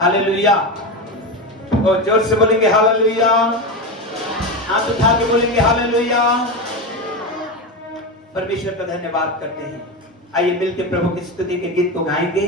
Hallelujah. और जोर से बोलेंगे हालेलुया। हाथ उठा के बोलेंगे हालेलुया। परमेश्वर का धन्यवाद करते हैं। आइए मिलकर प्रभु की स्तुति के गीत को गाएंगे।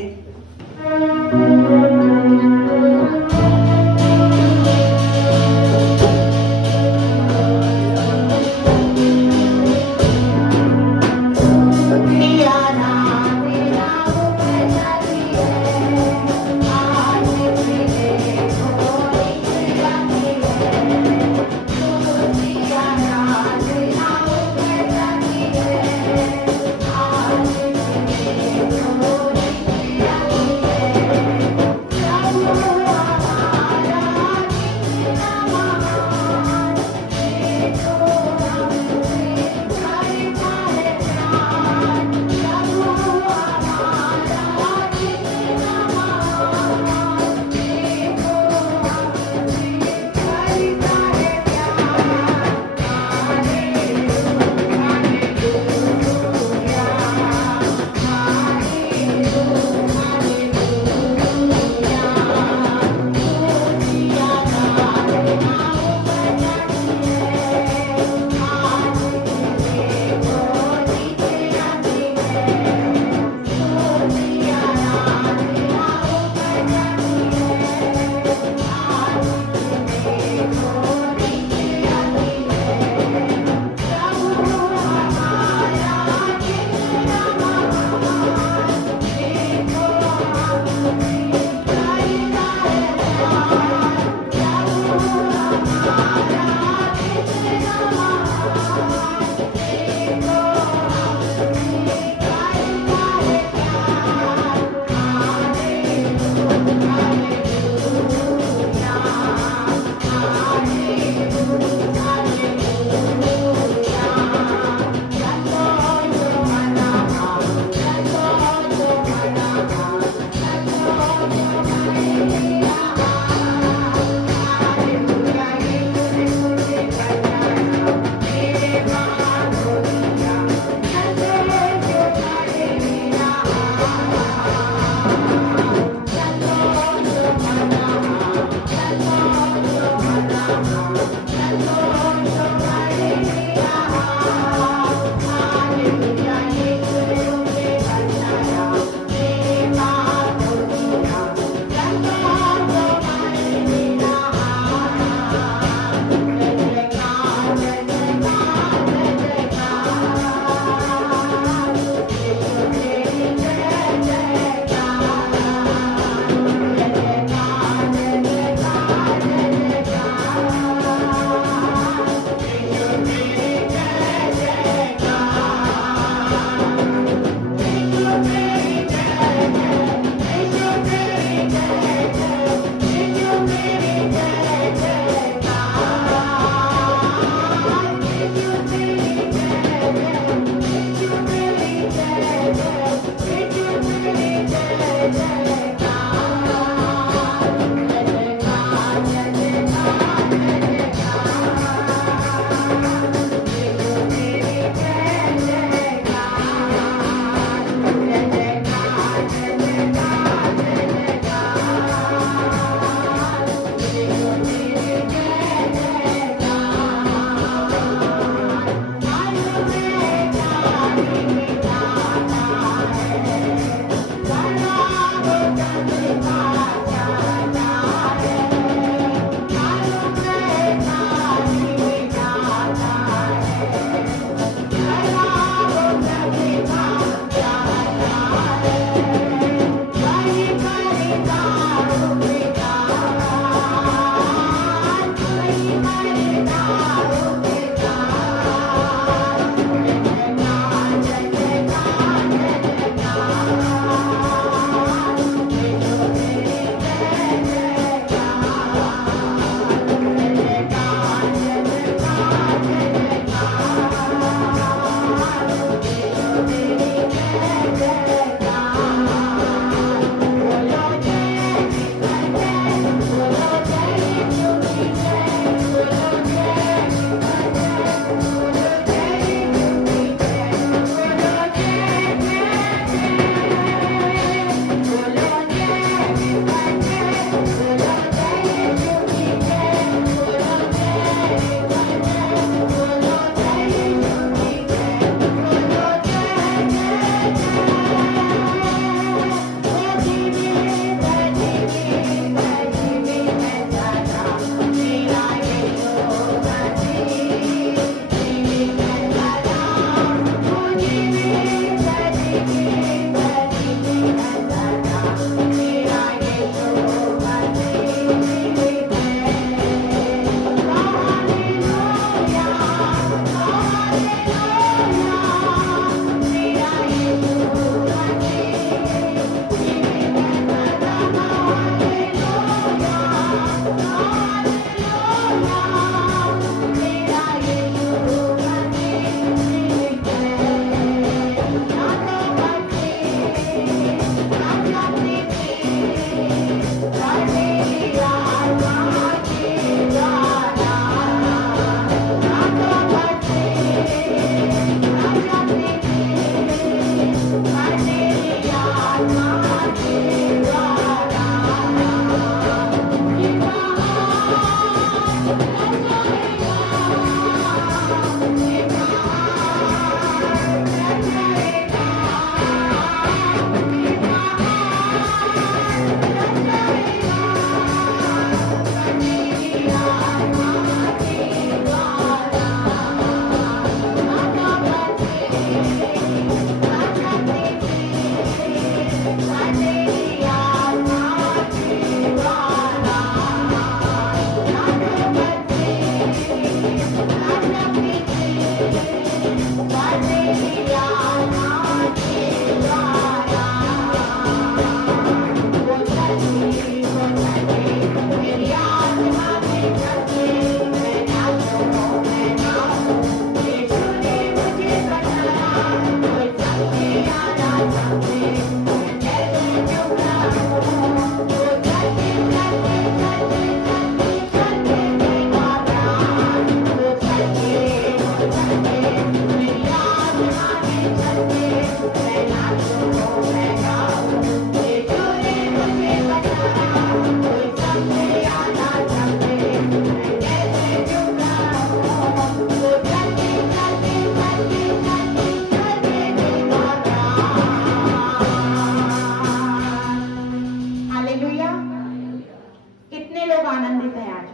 कितने लोग आनंदित हैं आज?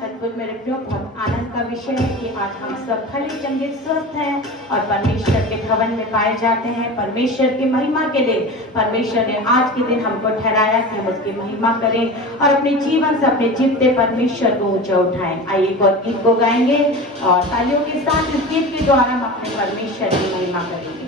सचमुच मेरे प्रियो बहुत आनंद का विषय है कि आज हम सब भले चंगे स्वस्थ हैं और परमेश्वर के भवन में पाए जाते हैं। परमेश्वर की महिमा के लिए परमेश्वर ने आज के दिन हमको ठहराया कि हम उसकी महिमा करें और अपने जीवन से अपने जीवते परमेश्वर को ऊंचा उठाएं। आइए एक और गीत को गाएंगे और तालियों के साथ इस गीत के द्वारा हम अपने परमेश्वर की महिमा करेंगे।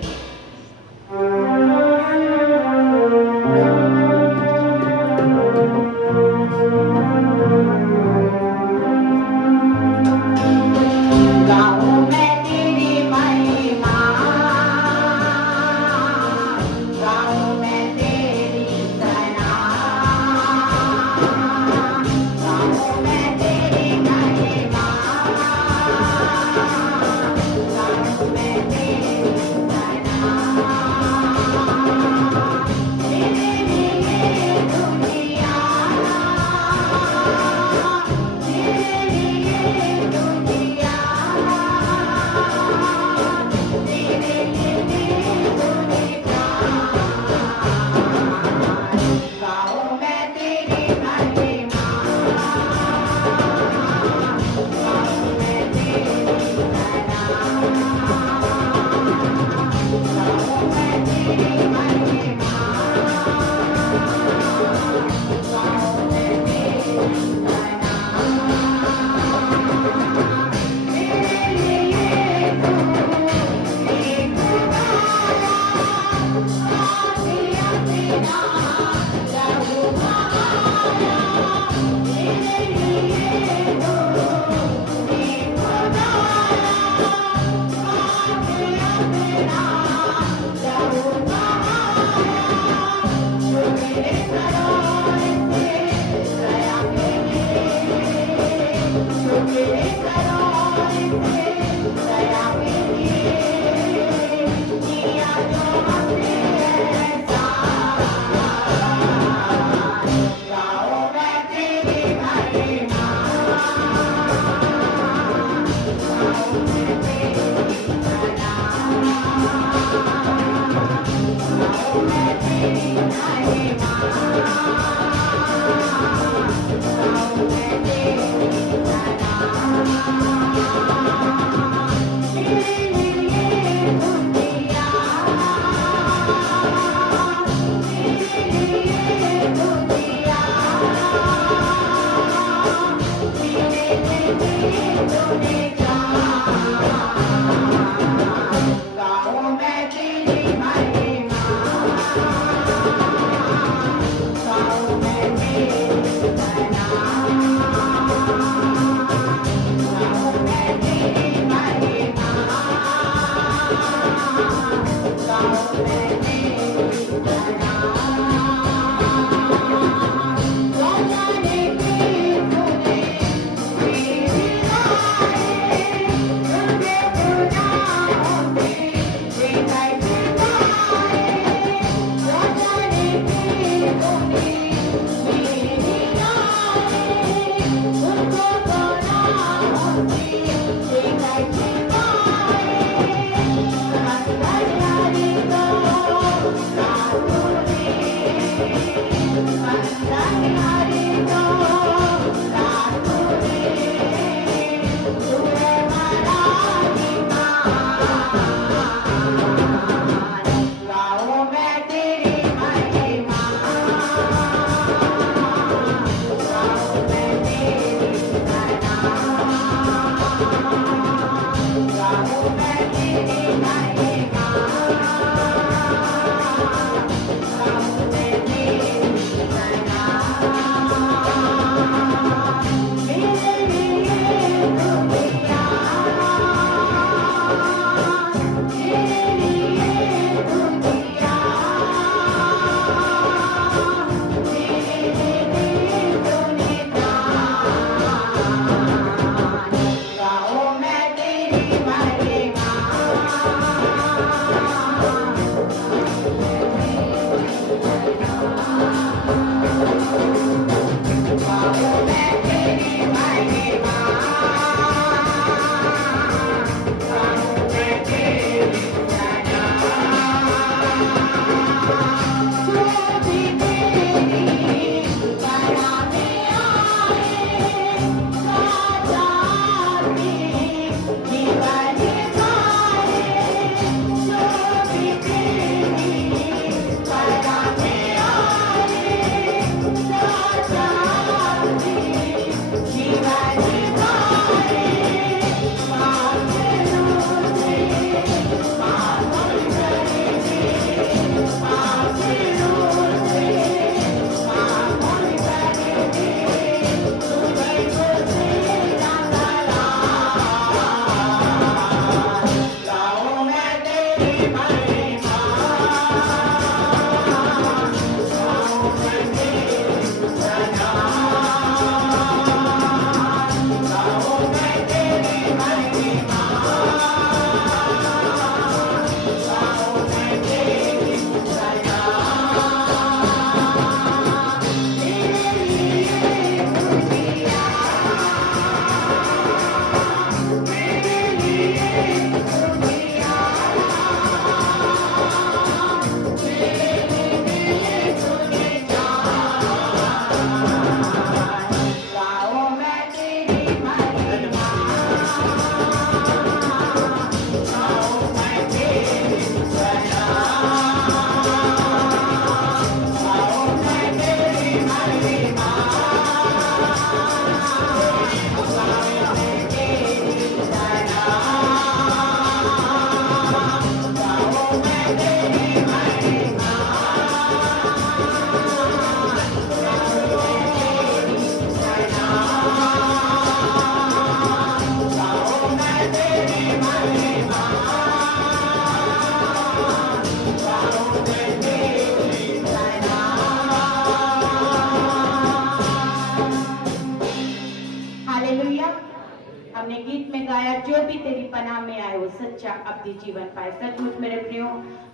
पनाह में आए वो सच्चा अब्दी जीवन पाए। सचमुच मेरे प्रियो,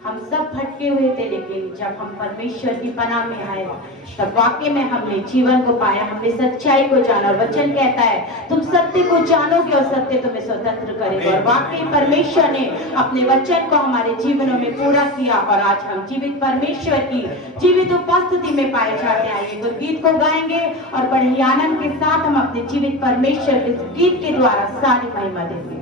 हम सब भटके हुए थे, लेकिन जब हम परमेश्वर की पनाह में आए तब वाकई में हमने जीवन को पाया, हमने सच्चाई को जाना। और वचन कहता है तुम सत्य को जानोगे और सत्य तुम्हें स्वतंत्र करेगा। और वाकई परमेश्वर ने अपने वचन को हमारे जीवनों में पूरा किया और आज हम जीवित परमेश्वर की जीवित उपस्थिति में पाए जाते हैं। आइए तो गीत को गाएंगे और बड़े ही आनंद के साथ हम अपने जीवित परमेश्वर के गीत के द्वारा सारी महिमा देंगे।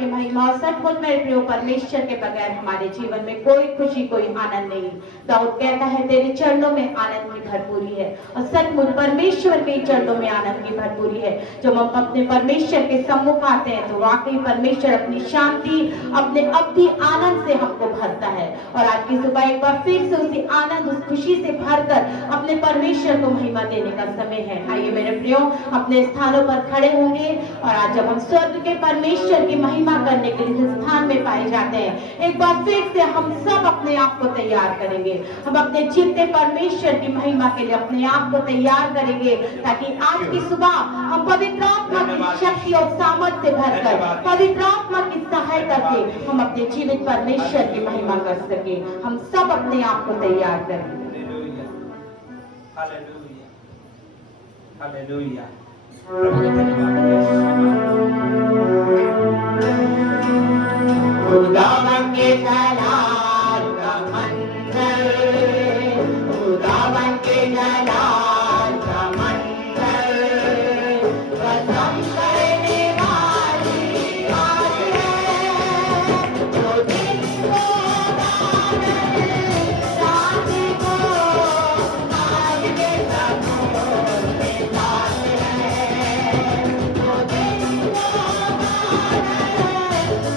की महिमा। और सचमुच मेरे प्रियो, परमेश्वर के बगैर हमारे जीवन में कोई खुशी, कोई आनंद नहीं। दाऊद कहता है तेरे चरणों में आनंद की भरपूरी है। और सचमुच परमेश्वर के चरणों में आनंद की भरपूरी है। जब हम अपने परमेश्वर के सम्मुख आते हैं तो वाकई परमेश्वर अपनी शांति, अपने अवधि आनंद से हमको भरता है। और आज की सुबह एक बार फिर से उसी आनंद, उस खुशी से भरकर अपने परमेश्वर को महिमा देने का समय है। आइए मेरे प्रियो, अपने स्थानों पर खड़े होंगे और आज जब हम स्वर्ग के परमेश्वर की महिमा करने के लिए स्थान में पाए जाते हैं, एक बार फिर से हम सब अपने आप को तैयार करेंगे। हम अपने जीते परमेश्वर की महिमा के लिए अपने आप को तैयार करेंगे, ताकि आज की सुबह हम पवित्र आत्मा की शक्ति और सामर्थ्य से भरकर, पवित्र आत्मा की सहायता से हम अपने जीवित परमेश्वर की महिमा कर सके। हम सब अपने आप को तैयार करें। Hallelujah, hallelujah. प्रभु के धन्यवाद। खुदावन के जलाल का मंदिर, खुदावन के जलाल का मंदिर, कसम करने वाली बात है, जो दिन को शांति को आज के सबों के साथ है, जो दिन को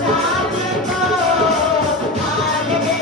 शांति को आज के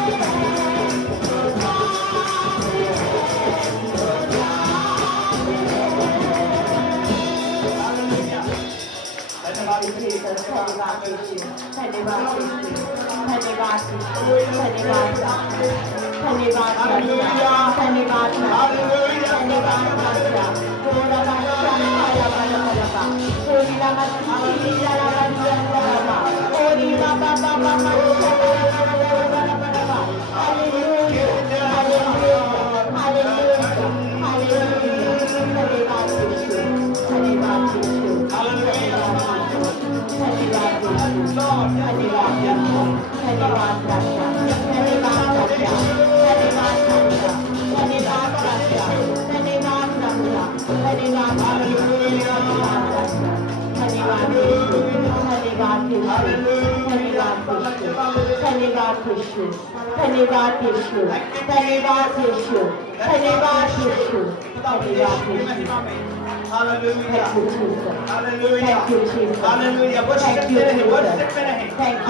धन्यवाद धन्यवाद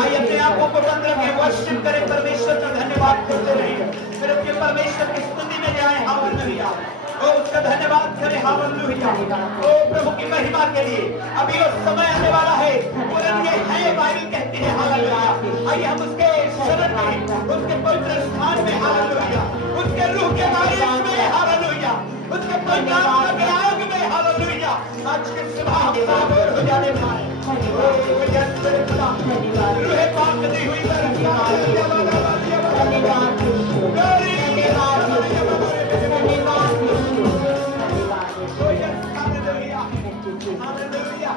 आइए अपने आप को बंद रखें, वर्शिप करें, परमेश्वर का धन्यवाद करते रहें, फिर अपने परमेश्वर की स्तुति में जाएं। हालेलुया, ओ उसका धन्यवाद करें। हालेलुया, ओ प्रभु की महिमा के लिए अभी वो समय आने वाला है, तुरंत ये है, बाइबल कहती है। हालेलुया, आइए हम उसके शरण में, उसके पवित्र स्थान में, हालेलुया, उसके रूह के बारिश में, हालेलुया, उसके पवित्र के आग में, हालेलुया, आज के सुबह हम साबूर हो जाने पाए। रूह पाक दी हुई Hallelujah.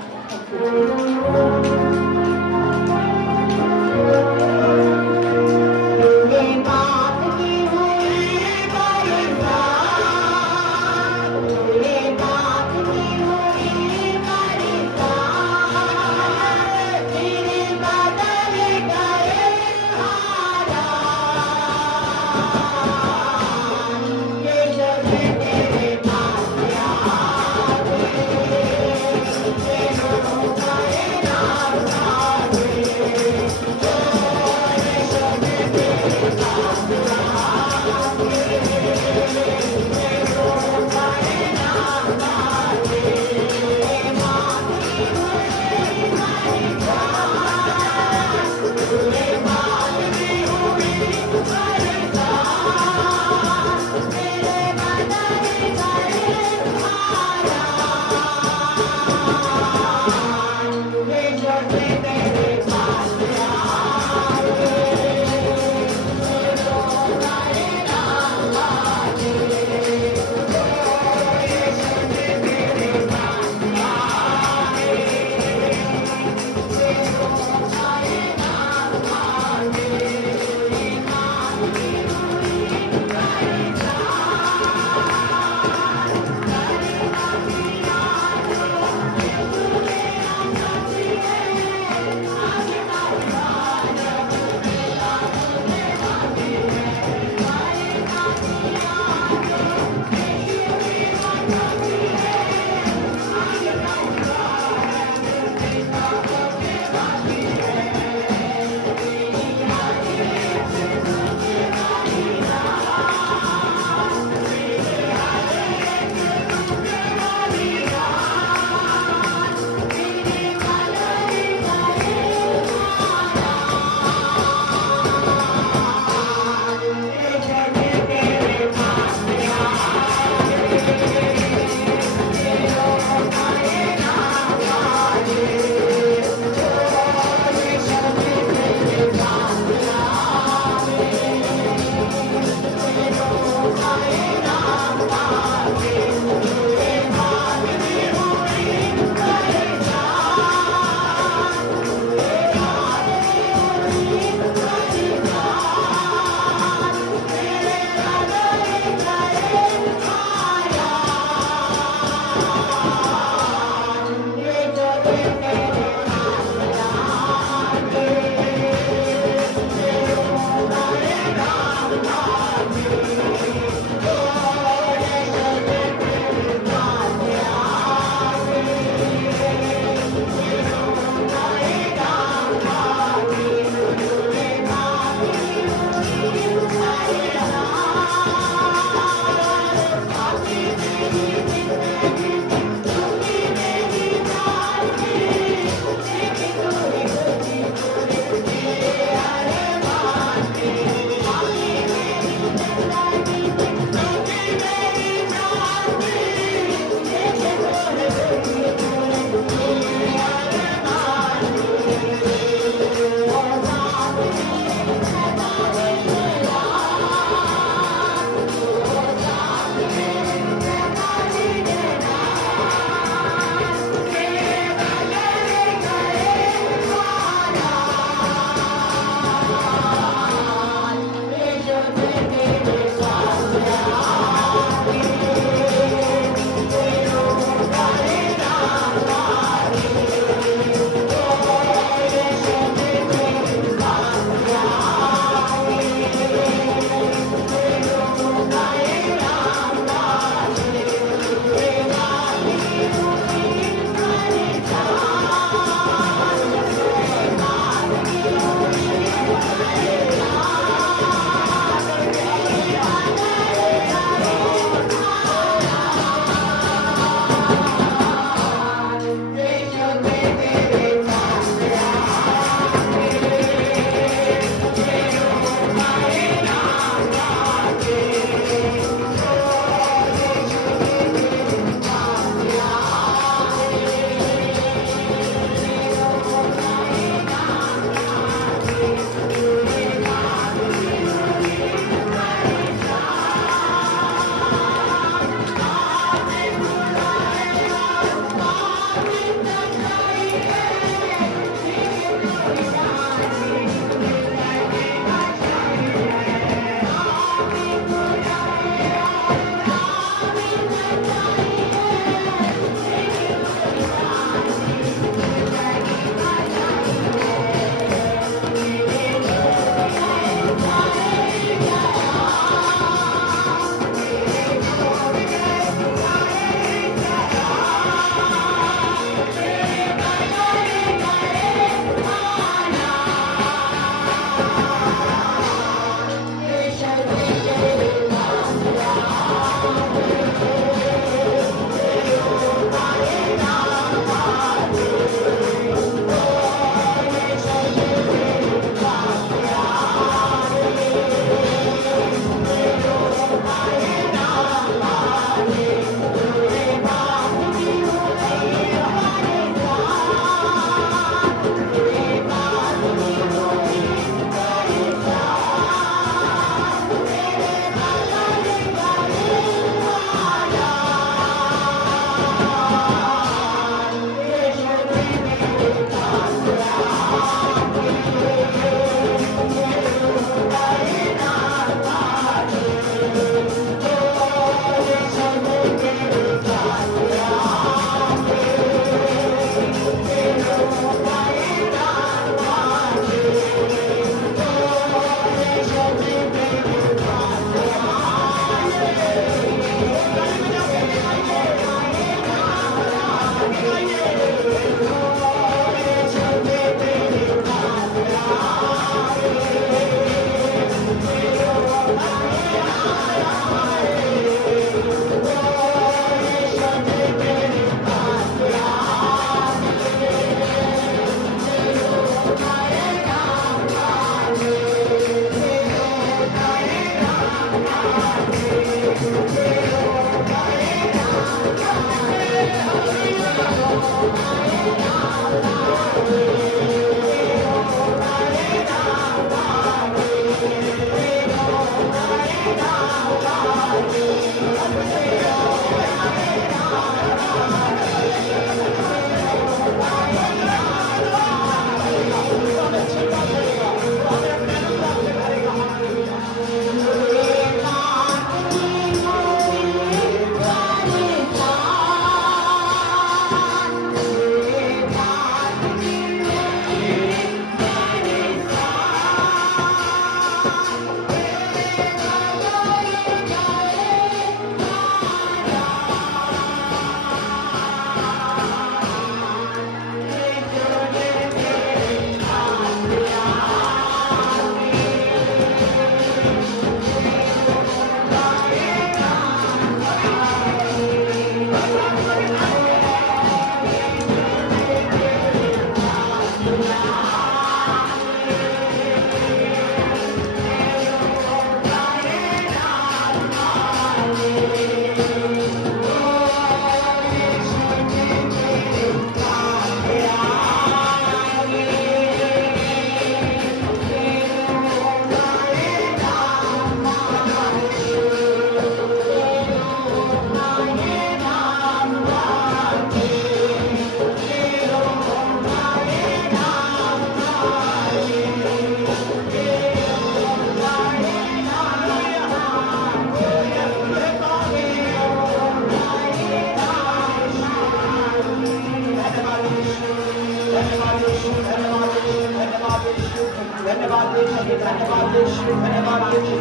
धन्यवाद यीशु, धन्यवाद यीशु।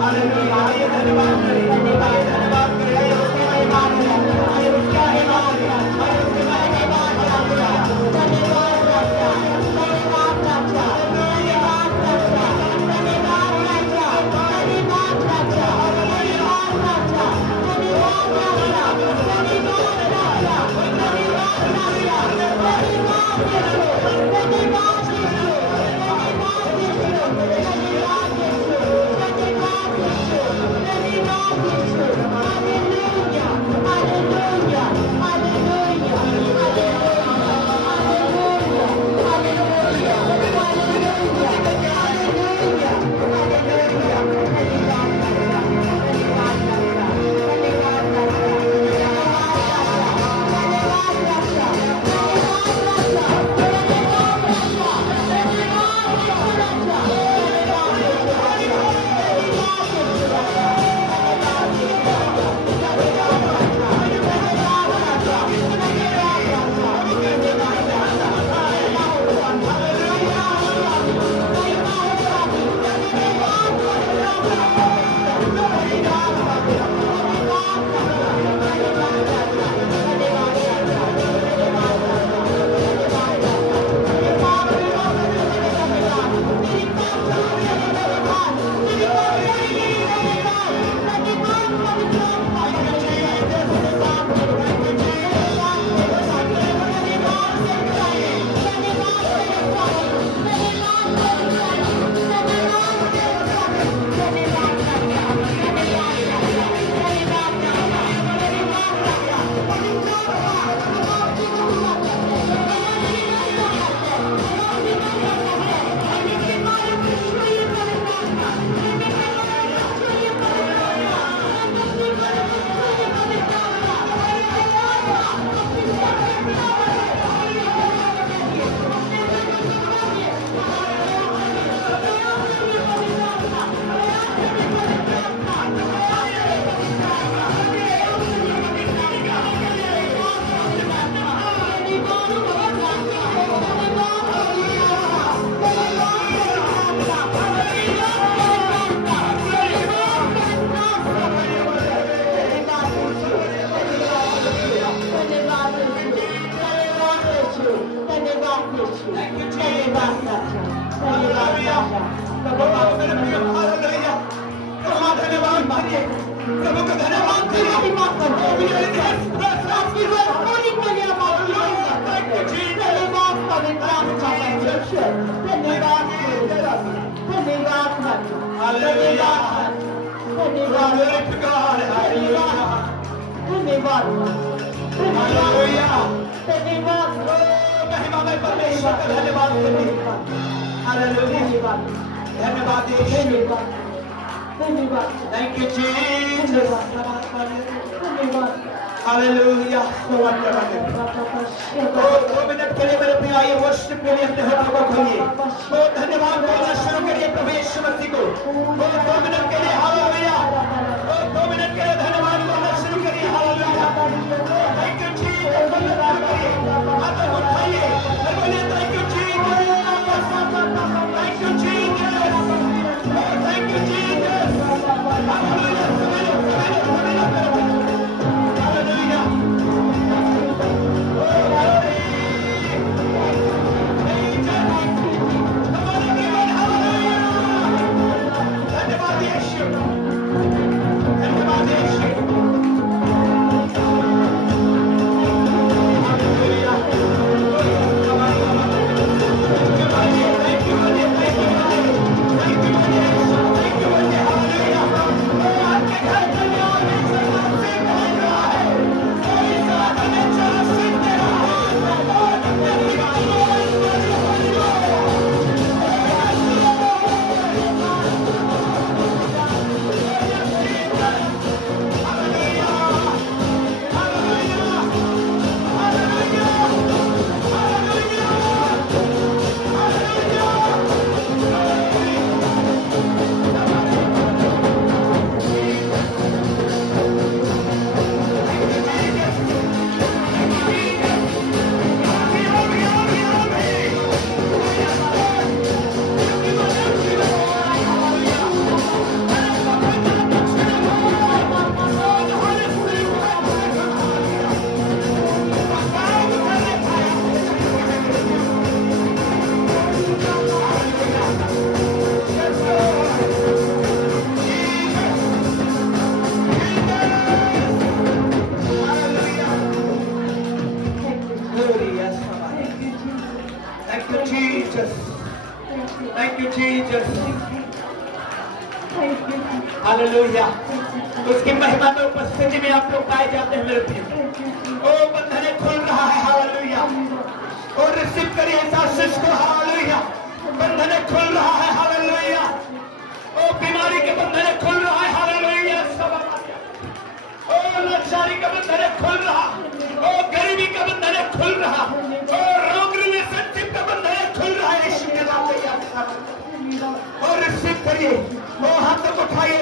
हालेलुया। आइए धन्यवाद करें, आइए धन्यवाद करें, आइए उसकी महिमा करें, आइए उसकी महिमा करें, आइए उसकी महिमा Thank you, Jesus. Hallelujah. So wonderful. 2 minute के लिए मेरे प्रिय आइए वर्शिप के लिए अपने हाथों को खोलिए। तो धन्यवाद बोलना शुरू करिए प्रभु यीशु मसीह को। 2 मिनट के लिए हालेलुया। 2 मिनट के लिए धन्यवाद बोलना शुरू करिए। हालेलुया। Thank you, Jesus. धन्यवाद करिए। हाथों को उठाइए और बोलिए thank you, Jesus. Thank you, Jesus. Thank you, Jesus. Hallelujah. धन्यवाद यीशु। हालेलुया। उसकी महिमा में उपस्थिति में आप लोग पाए जाते हैं मेरे प्रिय। ओ बंधन खुल रहा है, हालेलुया। और रिसीव करिए इस आशीष को, हालेलुया। बंधन खुल रहा है, हालेलुया। ओ बीमारी के बंधन खुल रहा है, हालेलुया। ओ लाचारी का बंधन खुल रहा, ओ गरीबी का बंधन खुल रहा, ओ रॉन्ग रिलेशनशिप का बंधन खुल रहा है यीशु के नाम में। और रिसीव करिए, वो हाथों को उठाइए,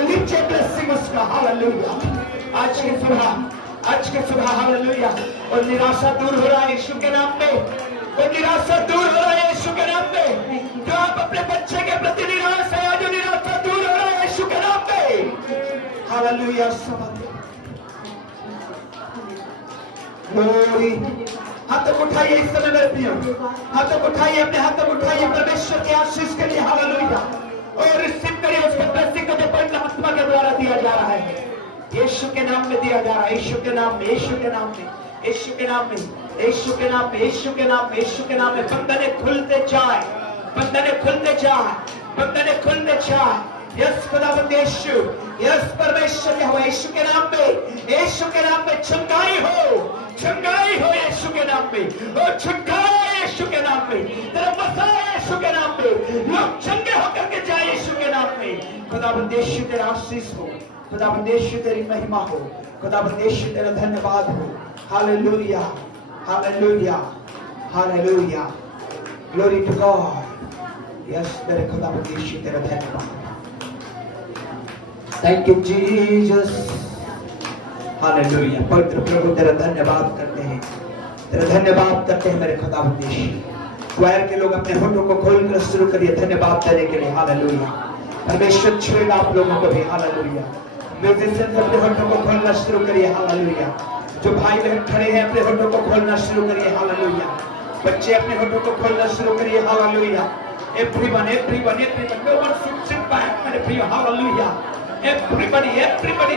लिफ्ट योर ब्लेसिंग उसका, हालेलुया। आज की सुबह हालेलुया। और निराशा दूर हो रहा है यीशु के नाम में, और निराशा दूर हो रहा है यीशु के नाम में। जो आप अपने बच्चे के प्रति निराश है, आज निराशा दूर हो रहा है यीशु के नाम में, हालेलुया। ग्लोरी। हाथों को उठाइए इस समय मेरे प्रियो, हाथों को उठाइए, अपने हाथों को उठाइए परमेश्वर के आशीष के लिए, हालेलुया। और रिसीव करिए उसके ब्लेसिंग को जो पवित्र आत्मा के द्वारा दिया जा रहा है, यीशु के नाम में दिया जा रहा है, यीशु के नाम में, यीशु के नाम में, यीशु के नाम में, यीशु के नाम में, यीशु के नाम में, यीशु के नाम में। बंधने खुलते जाए, बंधने खुलते जाए, बंधने खुलते जाए। यस खुदावंद यीशु, यस परमेश्वर यहोवा, यीशु के नाम में, यीशु के नाम में चंगाई हो, चंगाई हो यीशु के नाम में, और छुटकारा यीशु के नाम में, तेरा मसाला यीशु के नाम में, लोग चंगे होकर के जाए यीशु के नाम में। खुदावंद यीशु तेरा आशीष हो, खुदावंद यीशु तेरी महिमा हो, खुदावंद यीशु तेरा धन्यवाद हो, hallelujah, hallelujah, hallelujah. Glory to God. Yes तेरे खुदावंद यीशु तेरा धन्यवाद। Thank you Jesus, hallelujah. पवित्र प्रभु तेरा धन्यवाद करते हैं, तेरा धन्यवाद करते हैं मेरे खुदावंद यीशु। क्वायर के लोग अपने होठों को खोलकर शुरू करिए धन्यवाद देने के लिए, हालेलुया। परमेश्वर छुएगा आप लोगों को भी, हालेलुया। म्यूजिशियंस अपने होठों को खोलना शुरू करिए, हालेलुया। जो भाई बहन खड़े हैं अपने होठों को खोलना शुरू करिए, हालेलुया। बच्चे अपने होठों को खोलना शुरू करिए, hallelujah. Everyone, everyone, everyone, no one should sit back, मेरे प्रिय, hallelujah. Everybody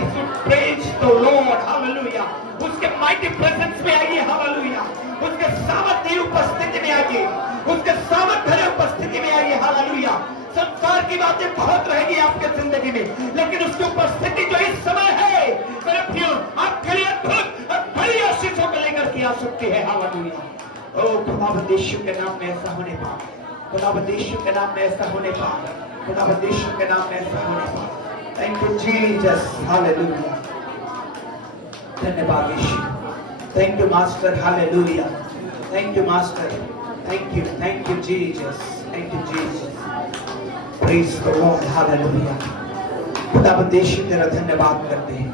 should praise the Lord, hallelujah. उसके mighty presence में आइए, hallelujah. उसके सामर्थ्य उपस्थिति में आइए, उसके सामर्थ्य उपस्थिति में आइए, hallelujah. संसार की बातें बहुत रहेगी आपके जिंदगी में, लेकिन उसकी उपस्थिति जो इस समय है मेरे प्रियो, आपके लिए अद्भुत और बड़ी आशीषों को लेकर के आ सकती है, hallelujah. ओ खुदावंद यीशु के नाम में ऐसा होने पाए, खुदावंद यीशु के नाम में ऐसा होने पाए, खुदावंद यीशु के नाम में ऐसा होने पाए। Thank you Jesus, hallelujah. धन्यवाद यीशु, thank you master, hallelujah. Thank you master, thank you Jesus, thank you Jesus. Praise the Lord, hallelujah. खुदावंद यीशु तेरा धन्यवाद करते हैं,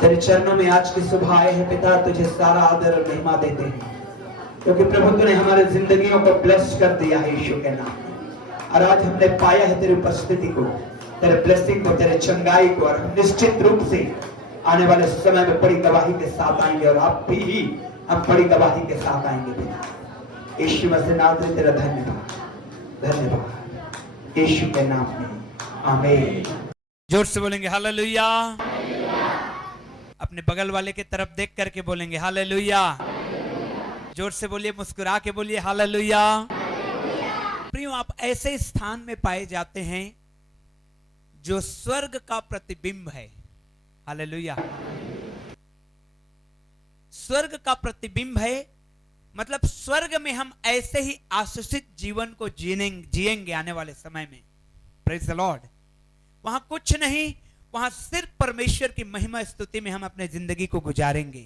तेरे चरणों में आज की सुबह आए हैं पिता, तुझे सारा आदर और महिमा देते हैं, क्योंकि प्रभु तूने हमारे जिंदगियों को ब्लेस कर दिया है यीशु के नाम में। और आज हमने पाया है तेरी उपस्थिति को, तेरे ब्लेसिंग को, तेरे चंगाई को, और निश्चित रूप से आने वाले समय में बड़ी गवाही के साथ आएंगे, और आप भी हम बड़ी गवाही के साथ आएंगे पिता। यीशु मसीह नाम से तेरा धन्यवाद, धन्यवाद यीशु के नाम में, आमीन। जोर से बोलेंगे हालेलुया। अपने बगल वाले की तरफ देख करके बोलेंगे हालेलुया। जोर से बोलिए, मुस्कुरा के बोलिए हालेलुया। प्रियो, आप ऐसे स्थान में पाए जाते हैं जो स्वर्ग का प्रतिबिंब है, हालेलुया। स्वर्ग का प्रतिबिंब है, मतलब स्वर्ग में हम ऐसे ही आशीषित जीवन को जिएंगे आने वाले समय में। Praise the Lord. वहां कुछ नहीं, वहां सिर्फ परमेश्वर की महिमा स्तुति में हम अपने जिंदगी को गुजारेंगे,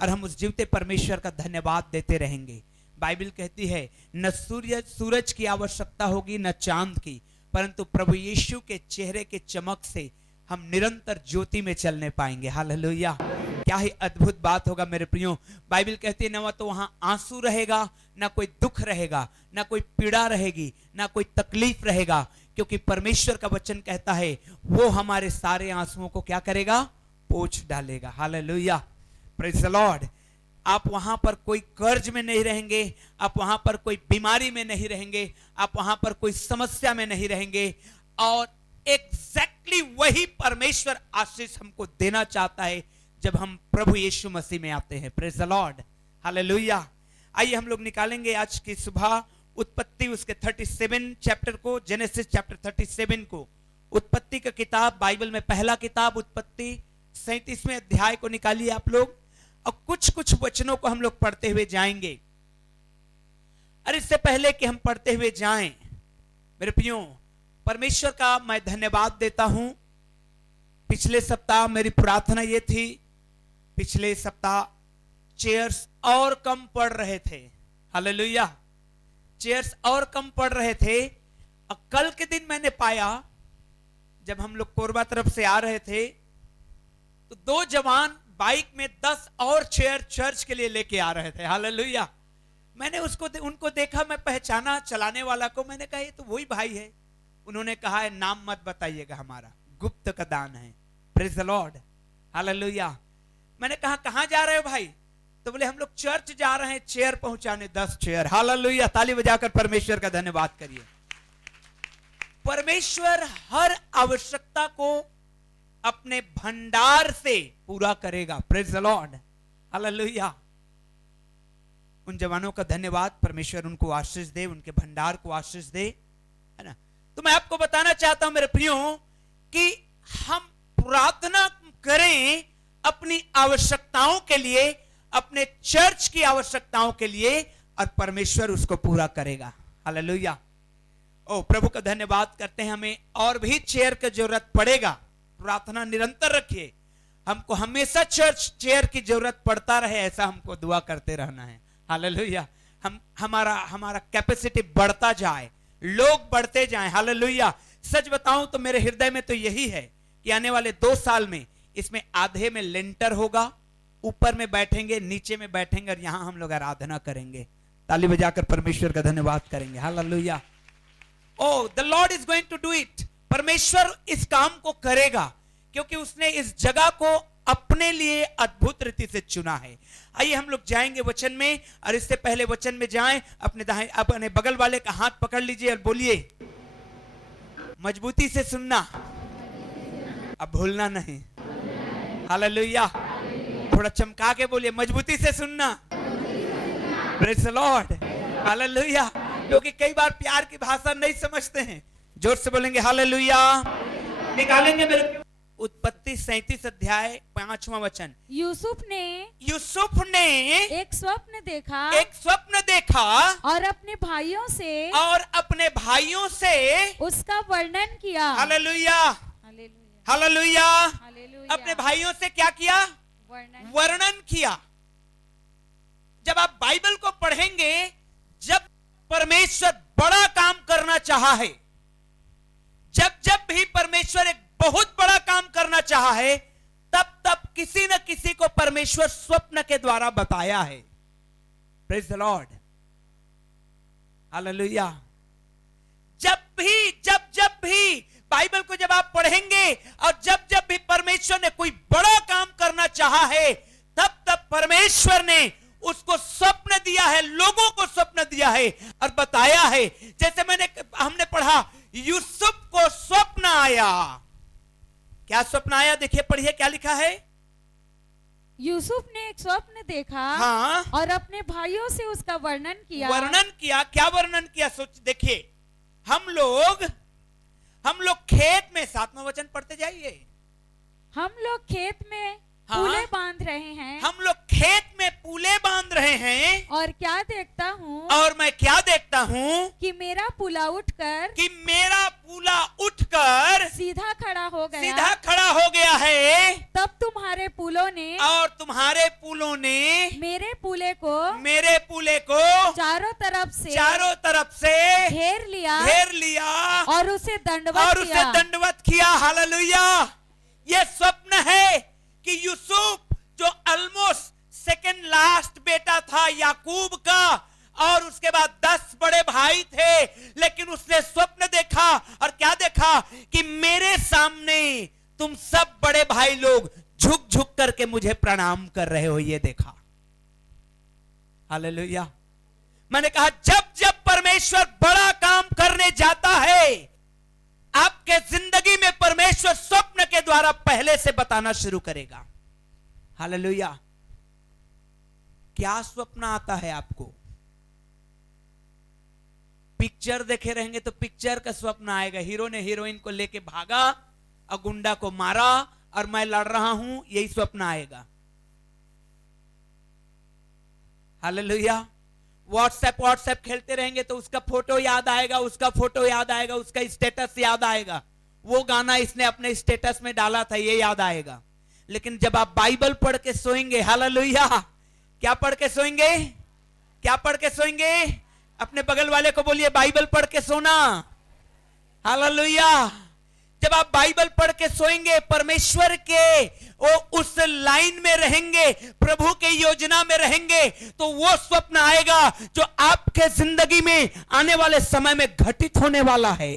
और हम उस जीवते परमेश्वर का धन्यवाद देते रहेंगे। बाइबल कहती है न सूरज की आवश्यकता होगी, न चांद की, परंतु प्रभु यीशु के चेहरे के चमक से हम निरंतर ज्योति में चलने पाएंगे, हालेलुया। क्या ही अद्भुत बात होगा मेरे प्रियो। बाइबल कहती है न तो वहां आंसू रहेगा, ना कोई दुख रहेगा, ना कोई पीड़ा रहेगी, ना कोई तकलीफ रहेगा, क्योंकि परमेश्वर का वचन कहता है वो हमारे सारे आंसुओं को क्या करेगा, पोंछ डालेगा, हालेलुया। Praise the Lord. आप वहां पर कोई कर्ज में नहीं रहेंगे, आप वहां पर कोई बीमारी में नहीं रहेंगे, आप वहां पर कोई समस्या में नहीं रहेंगे, और एग्जैक्टली वही परमेश्वर आशीष हमको देना चाहता है जब हम प्रभु यीशु मसीह में आते हैं। Praise the Lord, hallelujah. आइए हम लोग निकालेंगे आज की सुबह उत्पत्ति उसके 37 चैप्टर को, जेनेसिस चैप्टर 37 को, उत्पत्ति का किताब, बाइबल में पहला किताब उत्पत्ति 37वें अध्याय को निकालिए आप लोग, और कुछ कुछ वचनों को हम लोग पढ़ते हुए जाएंगे। और इससे पहले कि हम पढ़ते हुए जाएं, मेरे प्रियो, परमेश्वर का मैं धन्यवाद देता हूं। पिछले सप्ताह मेरी प्रार्थना ये थी, पिछले सप्ताह चेयर्स और कम पड़ रहे थे, हालेलुया, चेयर्स और कम पड़ रहे थे। और कल के दिन मैंने पाया, जब हम लोग कोरबा तरफ से आ रहे थे, तो 2 जवान बाइक में 10 और चेयर चर्च के लिए लेके आ रहे थे, हालेलुया। मैंने उनको देखा, मैं पहचाना चलाने वाला को, मैंने कहा ये तो वही भाई है। उन्होंने कहा है नाम मत बताइएगा, हमारा गुप्त का दान है, प्रेज द लॉर्ड, हालेलुया। मैंने कहा कहां जा रहे हो भाई? तो बोले हम लोग चर्च जा रहे हैं चेयर पहुंचाने, 10 चेयर, हालेलुया। ताली बजाकर परमेश्वर का धन्यवाद करिए। परमेश्वर हर आवश्यकता को अपने भंडार से पूरा करेगा, प्रेज द लॉर्ड, हालेलुया। उन जवानों का धन्यवाद, परमेश्वर उनको आशीष दे, उनके भंडार को आशीष दे, है ना। तो मैं आपको बताना चाहता हूं मेरे प्रियो कि हम प्रार्थना करें अपनी आवश्यकताओं के लिए, अपने चर्च की आवश्यकताओं के लिए, और परमेश्वर उसको पूरा करेगा, हालेलुया। ओ प्रभु का धन्यवाद करते हैं। हमें और भी चेयर की जरूरत पड़ेगा, प्रार्थना निरंतर रखिए। हमको हमेशा चर्च चेयर की जरूरत पड़ता रहे, ऐसा हमको दुआ करते रहना है, हालेलुया। हमारा कैपेसिटी बढ़ता जाए, लोग बढ़ते जाएं, हालेलुया। सच बताऊं तो मेरे हृदय में तो यही है कि आने वाले 2 साल में इसमें आधे में लेंटर होगा, ऊपर में बैठेंगे, नीचे में बैठेंगे, और यहां हम लोग आराधना करेंगे, ताली बजाकर परमेश्वर का धन्यवाद करेंगे, hallelujah. Oh, the Lord is going to do it. परमेश्वर इस काम को करेगा, क्योंकि उसने इस जगह को अपने लिए अद्भुत रीति से चुना है। आइए हम लोग जाएंगे वचन में, और इससे पहले वचन में जाएं, अपने बगल वाले का हाथ पकड़ लीजिए और बोलिए, मजबूती से सुनना, अब भूलना नहीं, हालेलुया। थोड़ा चमका के बोलिए, मजबूती से सुनना, प्रेज द लॉर्ड, हालेलुया। क्योंकि कई बार प्यार की भाषा नहीं समझते हैं, जोर से बोलेंगे हालेलुया। निकालेंगे मेरे उत्पत्ति 37 अध्याय 5वां वचन। यूसुफ ने एक स्वप्न देखा और अपने भाइयों से उसका वर्णन किया, हालेलुया, हालेलुया। अपने भाइयों से क्या किया? वर्णन किया। जब आप बाइबल को पढ़ेंगे, जब परमेश्वर बड़ा काम करना चाहा है, जब भी परमेश्वर एक बहुत बड़ा काम करना चाहा है, तब किसी न किसी को परमेश्वर स्वप्न के द्वारा बताया है, प्रेज द लॉर्ड, हालेलुया। जब भी बाइबल को जब आप पढ़ेंगे, और जब भी परमेश्वर ने कोई बड़ा काम करना चाहा है, तब परमेश्वर ने उसको स्वप्न दिया है, लोगों को स्वप्न दिया है और बताया है। जैसे हमने पढ़ा, यूसुफ को स्वप्न आया। क्या स्वप्न आया? देखिए, पढ़िए क्या लिखा है। यूसुफ ने एक स्वप्न देखा, हाँ, और अपने भाइयों से उसका वर्णन किया। क्या वर्णन किया? सोच, देखिए, हम लोग खेत में, 7वां वचन पढ़ते जाइए। हम लोग खेत में पूले बांध रहे हैं। हम लोग खेत में पूले बांध रहे हैं। और मैं क्या देखता हूँ कि मेरा पूला उठकर सीधा खड़ा हो गया है। तब तुम्हारे पूलों ने मेरे पूले को चारों तरफ से घेर लिया और उसे दंडवत किया, हालेलुया। यह स्वप्न है कि यूसुफ, जो ऑलमोस्ट सेकंड लास्ट बेटा था याकूब का, और उसके बाद 10 बड़े भाई थे, लेकिन उसने स्वप्न देखा, और क्या देखा? कि मेरे सामने तुम सब बड़े भाई लोग झुक झुक करके मुझे प्रणाम कर रहे हो, ये देखा, हालेलुया। मैंने कहा, जब परमेश्वर बड़ा काम करने जाता है, आपके जिंदगी में परमेश्वर स्वप्न के द्वारा पहले से बताना शुरू करेगा, हालेलुया। क्या स्वप्न आता है आपको? पिक्चर देखे रहेंगे तो पिक्चर का स्वप्न आएगा, हीरो ने हीरोइन को लेके भागा और गुंडा को मारा और मैं लड़ रहा हूं, यही स्वप्न आएगा। हालेलुया। व्हाट्सएप खेलते रहेंगे तो उसका फोटो याद आएगा, उसका फोटो याद आएगा, उसका स्टेटस याद आएगा, वो गाना इसने अपने स्टेटस में डाला था ये याद आएगा। लेकिन जब आप बाइबल पढ़ के सोएंगे, हालेलुया, क्या पढ़ के सोएंगे? क्या पढ़ के सोएंगे? अपने बगल वाले को बोलिए बाइबल पढ़ के सोना। हालेलुया। जब आप बाइबल पढ़ के सोएंगे, परमेश्वर के वो उस लाइन में रहेंगे, प्रभु के योजना में रहेंगे, तो वो स्वप्न आएगा जो आपके जिंदगी में आने वाले समय में घटित होने वाला है।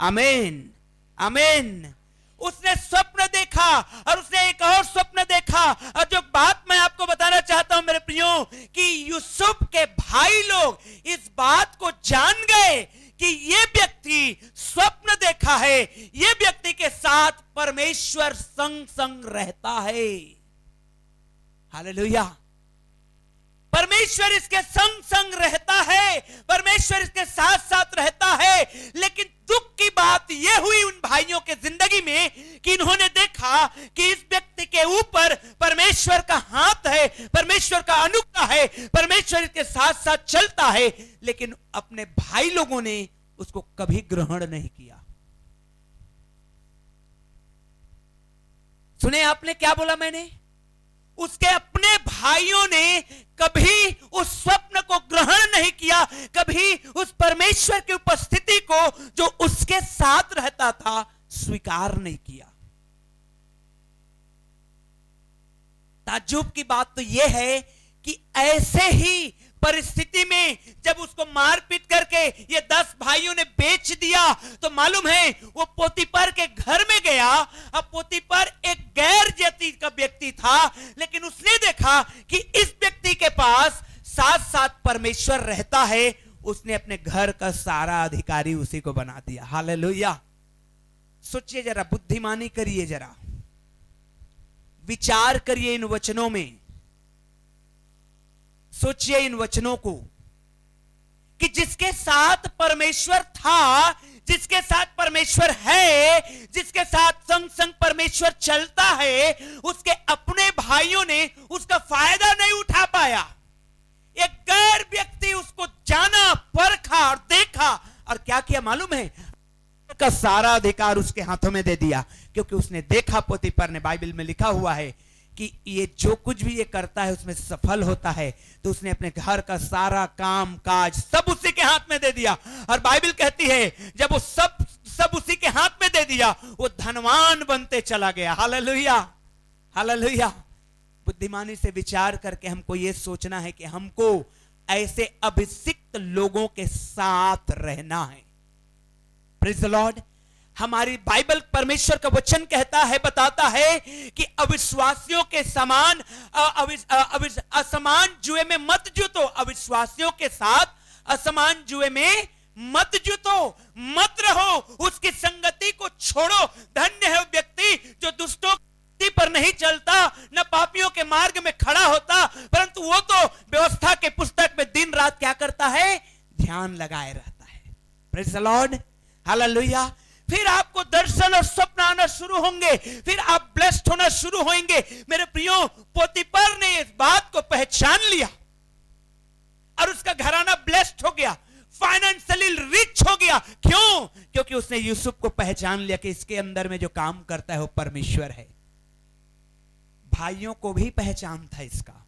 आमीन, आमीन। उसने स्वप्न देखा और उसने एक और स्वप्न देखा, और जो बात मैं आपको बताना चाहता हूं मेरे प्रियो, कि यूसुफ के भाई लोग इस बात को जान गए कि ये व्यक्ति स्वप्न देखा है, ये व्यक्ति के साथ परमेश्वर संग संग रहता है। हालेलुया। परमेश्वर इसके संग संग रहता है, परमेश्वर इसके साथ साथ रहता है। लेकिन दुख की बात यह हुई उन भाइयों के जिंदगी में कि इन्होंने देखा कि इस व्यक्ति के ऊपर परमेश्वर का हाथ है, परमेश्वर का अनुग्रह है, परमेश्वर इसके साथ साथ चलता है, लेकिन अपने भाई लोगों ने उसको कभी ग्रहण नहीं किया। सुने आपने क्या बोला मैंने? उसके अपने भाइयों ने कभी उस स्वप्न को ग्रहण नहीं किया, कभी उस परमेश्वर की उपस्थिति को जो उसके साथ रहता था स्वीकार नहीं किया। ताज्जुब की बात तो यह है कि ऐसे ही परिस्थिति में जब उसको मारपीट करके ये 10 भाइयों ने बेच दिया, तो मालूम है वो पोतीपर के घर में गया। अब पोतीपर एक गैर जाति का व्यक्ति था, लेकिन उसने देखा कि इस व्यक्ति के पास साथ साथ परमेश्वर रहता है, उसने अपने घर का सारा अधिकारी उसी को बना दिया। हालेलुया। सोचिए जरा, बुद्धिमानी करिए, जरा विचार करिए इन वचनों में, सोचिए इन वचनों को कि जिसके साथ परमेश्वर था, जिसके साथ परमेश्वर है, जिसके साथ संग संग परमेश्वर चलता है, उसके अपने भाइयों ने उसका फायदा नहीं उठा पाया। एक गैर व्यक्ति उसको जाना, परखा और देखा, और क्या किया मालूम है? का सारा अधिकार उसके हाथों में दे दिया, क्योंकि उसने देखा, पोतीपर ने, बाइबल में लिखा हुआ है कि ये जो कुछ भी ये करता है उसमें सफल होता है, तो उसने अपने घर का सारा काम काज सब उसी के हाथ में दे दिया। और बाइबल कहती है जब वो सब उसी के हाथ में दे दिया, वो धनवान बनते चला गया। Hallelujah, hallelujah. बुद्धिमानी से विचार करके हमको ये सोचना है कि हमको ऐसे अभिषिक्त लोगों के साथ रहना है। Praise the Lord. हमारी बाइबल, परमेश्वर का वचन कहता है, बताता है कि अविश्वासियों के समान असमान जुए में मत जुतो, अविश्वासियों के साथ असमान जुए में मत जुतो, मत रहो, उसकी संगति को छोड़ो। धन्य है वो व्यक्ति जो दुष्टों पर नहीं चलता, न पापियों के मार्ग में खड़ा होता, परंतु वो तो व्यवस्था के पुस्तक में दिन रात क्या करता है? ध्यान लगाए रहता है। Praise the Lord, hallelujah. फिर आपको दर्शन और स्वप्न आना शुरू होंगे, फिर आप ब्लेस्ड होना शुरू होंगे। मेरे प्रियो, पोतीपर ने इस बात को पहचान लिया और उसका घराना ब्लेस्ड हो गया, फाइनेंशियली रिच हो गया। क्यों? क्योंकि उसने यूसुफ को पहचान लिया कि इसके अंदर में जो काम करता है वो परमेश्वर है। भाइयों को भी पहचान था इसका।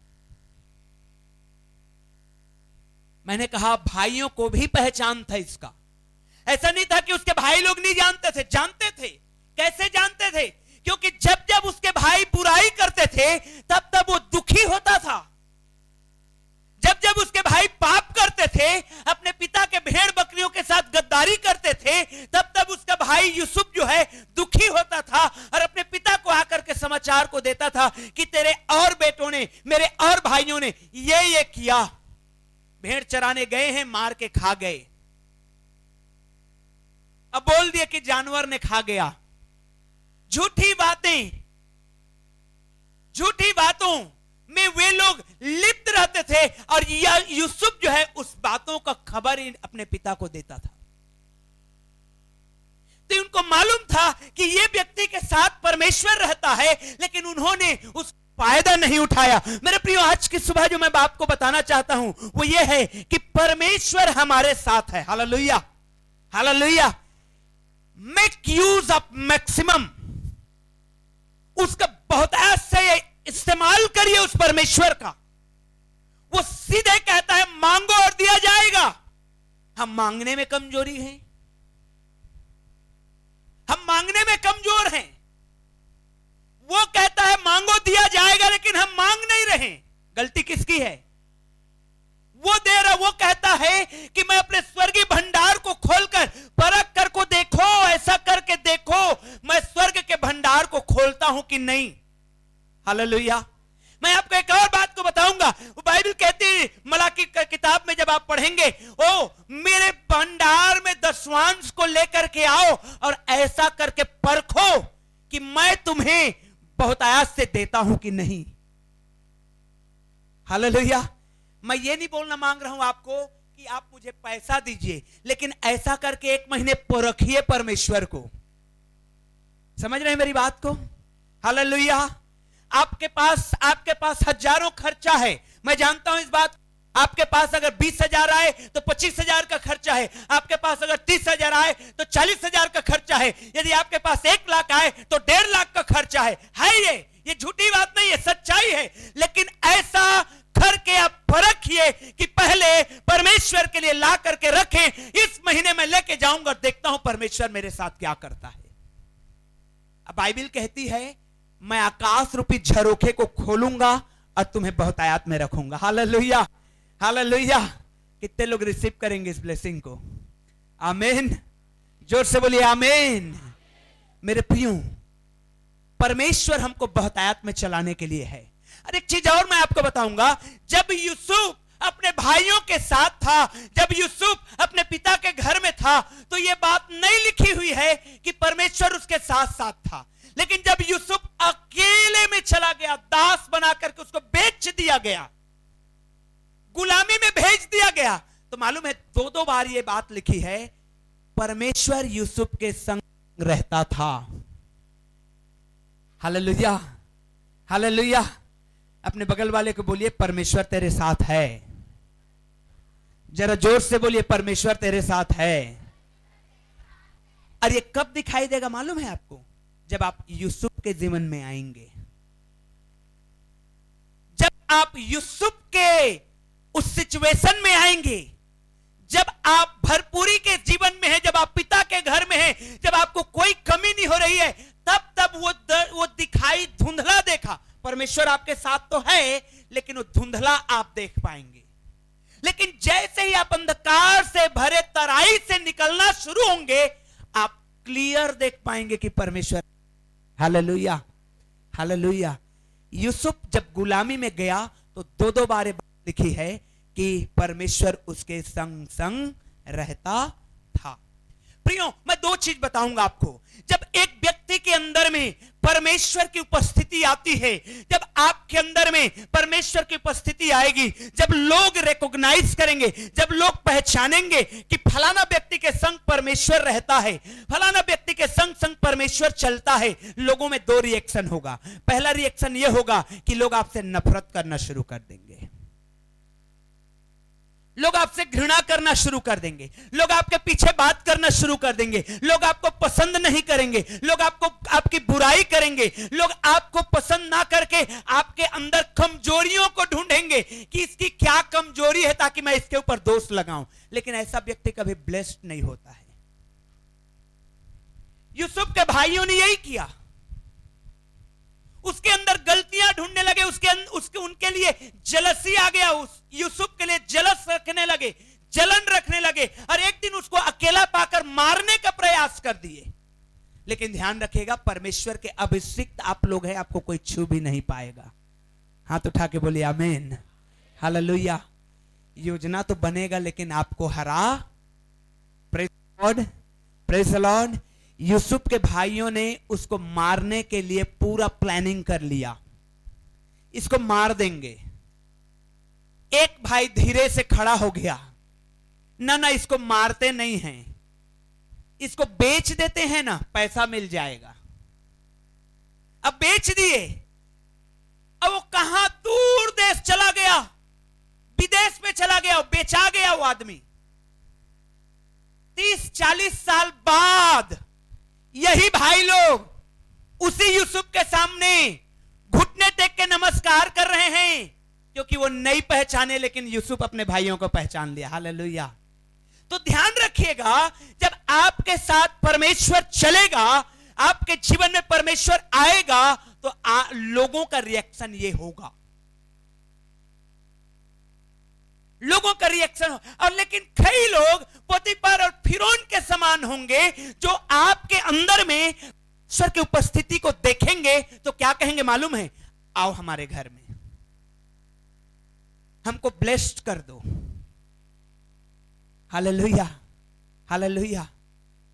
मैंने कहा भाइयों को भी पहचान था इसका। ऐसा नहीं था कि उसके भाई लोग नहीं जानते थे, जानते थे। कैसे जानते थे? क्योंकि जब जब उसके भाई बुराई करते थे तब तब वो दुखी होता था। जब जब उसके भाई पाप करते थे, अपने पिता के भेड़ बकरियों के साथ गद्दारी करते थे, तब तब उसका भाई यूसुफ जो है दुखी होता था और अपने पिता को आकर के समाचार को देता था कि तेरे और बेटों ने, मेरे और भाइयों ने ये किया, भेड़ चराने गए हैं, मार के खा गए। अब बोल दिया कि जानवर ने खा गया। झूठी बातें, झूठी बातों में वे लोग लिप्त लिप्त रहते थे और यूसुफ जो है उस बातों का खबर अपने पिता को देता था। तो उनको मालूम था कि ये व्यक्ति के साथ परमेश्वर रहता है, लेकिन उन्होंने उस फायदा नहीं उठाया। मेरे प्रियो, आज की सुबह जो मैं बात को बताना चाहता हूं वो ये है कि परमेश्वर हमारे साथ है। Hallelujah, hallelujah. Make use of maximum, उसका बहुत ऐसे इस्तेमाल करिए उस परमेश्वर का। वो सीधे कहता है मांगो और दिया जाएगा। हम मांगने में कमजोरी हैं, हम मांगने में कमजोर हैं। वो कहता है मांगो दिया जाएगा, लेकिन हम मांग नहीं रहे। गलती किसकी है? वो दे रहा, वो कहता है कि मैं अपने स्वर्गीय भंडार को खोलकर परख कर को देखो, ऐसा करके देखो मैं स्वर्ग के भंडार को खोलता हूं कि नहीं। हालेलुया। मैं आपको एक और बात को बताऊंगा। वो बाइबल कहती है मलाकी की किताब में जब आप पढ़ेंगे, ओ मेरे भंडार में दशवांश को लेकर के आओ और ऐसा करके परखो कि मैं तुम्हें बहुत आयास से देता हूं कि नहीं। हालेलुया। मैं ये नहीं बोलना मांग रहा हूं आपको कि आप मुझे पैसा दीजिए, लेकिन ऐसा करके 1 महीने परखिए परमेश्वर को। समझ रहे हैं मेरी बात को? हालेलुया। आपके पास हजारों खर्चा है, मैं जानता हूं इस बात। आपके पास अगर 20,000 आए तो 25,000 का खर्चा है। आपके पास अगर 30,000 आए तो 40,000 का खर्चा है। यदि आपके पास 1 लाख आए तो 1.5 लाख का खर्चा है। ये झूठी बात नहीं है, सच्चाई है। लेकिन ऐसा करके आप परखिए कि पहले परमेश्वर के लिए ला करके रखें। इस महीने में लेके जाऊंगा, देखता हूं परमेश्वर मेरे साथ क्या करता है। अब बाइबल कहती है मैं आकाश रूपी झरोखे को खोलूंगा और तुम्हें बहुत आयात में रखूंगा। Hallelujah, hallelujah. कितने लोग रिसीव करेंगे इस ब्लेसिंग को? आमीन। जोर से बोलिए आमीन। मेरे प्रियो, परमेश्वर हमको बहुत आयात में चलाने के लिए है। और एक चीज और मैं आपको बताऊंगा, जब यूसुफ अपने भाइयों के साथ था, जब यूसुफ अपने पिता के घर में था, तो यह बात नहीं लिखी हुई है कि परमेश्वर उसके साथ साथ था। लेकिन जब यूसुफ अकेले में चला गया, दास बना करके उसको बेच दिया गया, गुलामी में भेज दिया गया, तो मालूम है 2 बार यह बात लिखी है परमेश्वर यूसुफ के संग रहता था। Hallelujah, hallelujah. अपने बगल वाले को बोलिए परमेश्वर तेरे साथ है। जरा जोर से बोलिए परमेश्वर तेरे साथ है। और ये कब दिखाई देगा मालूम है आपको? जब आप यूसुफ के जीवन में आएंगे, जब आप यूसुफ के उस सिचुएशन में आएंगे, जब आप भरपूरी के जीवन में हैं, जब आप पिता के घर में हैं, जब आपको कोई कमी नहीं हो रही है, तब वो दिखाई धुंधला देखा। परमेश्वर आपके साथ तो है, लेकिन वो धुंधला आप देख पाएंगे। लेकिन जैसे ही आप अंधकार से भरे तराई से निकलना शुरू होंगे, आप क्लियर देख पाएंगे कि परमेश्वर। Hallelujah, hallelujah. यूसुफ जब गुलामी में गया तो 2 बार लिखी है कि परमेश्वर उसके संग संग रहता था। प्रियो, मैं 2 चीज बताऊंगा आपको। जब एक व्यक्ति के अंदर में परमेश्वर की उपस्थिति आती है, जब आपके अंदर में परमेश्वर की उपस्थिति आएगी, जब लोग रिकॉग्नाइज करेंगे, जब लोग पहचानेंगे कि फलाना व्यक्ति के संग परमेश्वर रहता है, फलाना व्यक्ति के संग संग परमेश्वर चलता है, लोगों में 2 रिएक्शन होगा। पहला रिएक्शन यह होगा कि लोग आपसे नफरत करना शुरू कर देंगे, लोग आपसे घृणा करना शुरू कर देंगे, लोग आपके पीछे बात करना शुरू कर देंगे, लोग आपको पसंद नहीं करेंगे, लोग आपकी बुराई करेंगे, लोग आपको पसंद ना करके आपके अंदर कमजोरियों को ढूंढेंगे कि इसकी क्या कमजोरी है ताकि मैं इसके ऊपर दोष लगाऊं। लेकिन ऐसा व्यक्ति कभी ब्लेस्ड नहीं होता है। यूसुफ के भाइयों ने यही किया, उसके अंदर गलतियां ढूंढने लगे, उनके लिए जलसी आ गया, उस यूसुफ के लिए जलस रखने लगे, जलन रखने लगे, और एक दिन उसको अकेला पाकर मारने का प्रयास कर दिए। लेकिन ध्यान रखिएगा, परमेश्वर के अभिषिक्त आप लोग हैं, आपको कोई छू भी नहीं पाएगा। हाथ उठा के बोलिए आमीन, हालेलुया। योजना तो बनेगा लेकिन आपको हरा। Praise Lord, praise Lord. Yusuf के भाइयों ने उसको मारने के लिए पूरा प्लानिंग कर लिया, इसको मार देंगे। एक भाई धीरे से खड़ा हो गया, ना इसको मारते नहीं हैं, इसको बेच देते हैं ना, पैसा मिल जाएगा। अब बेच दिए, अब वो कहां दूर देश चला गया, विदेश में चला गया, बेचा गया वो आदमी। 30-40 साल बाद यही भाई लोग उसी यूसुफ के सामने घुटने टेक के नमस्कार कर रहे हैं, क्योंकि वो नहीं पहचाने, लेकिन यूसुफ अपने भाइयों को पहचान लिया। हालेलुया। तो ध्यान रखिएगा, जब आपके साथ परमेश्वर चलेगा, आपके जीवन में परमेश्वर आएगा, तो लोगों का रिएक्शन ये होगा, लोगों का रिएक्शन। और लेकिन कई लोग पोतीफर और फिरौन के समान होंगे, जो आपके अंदर में ईश्वर की उपस्थिति को देखेंगे तो क्या कहेंगे मालूम है? आओ हमारे घर में, हमको ब्लेस्ड कर दो। Hallelujah, hallelujah.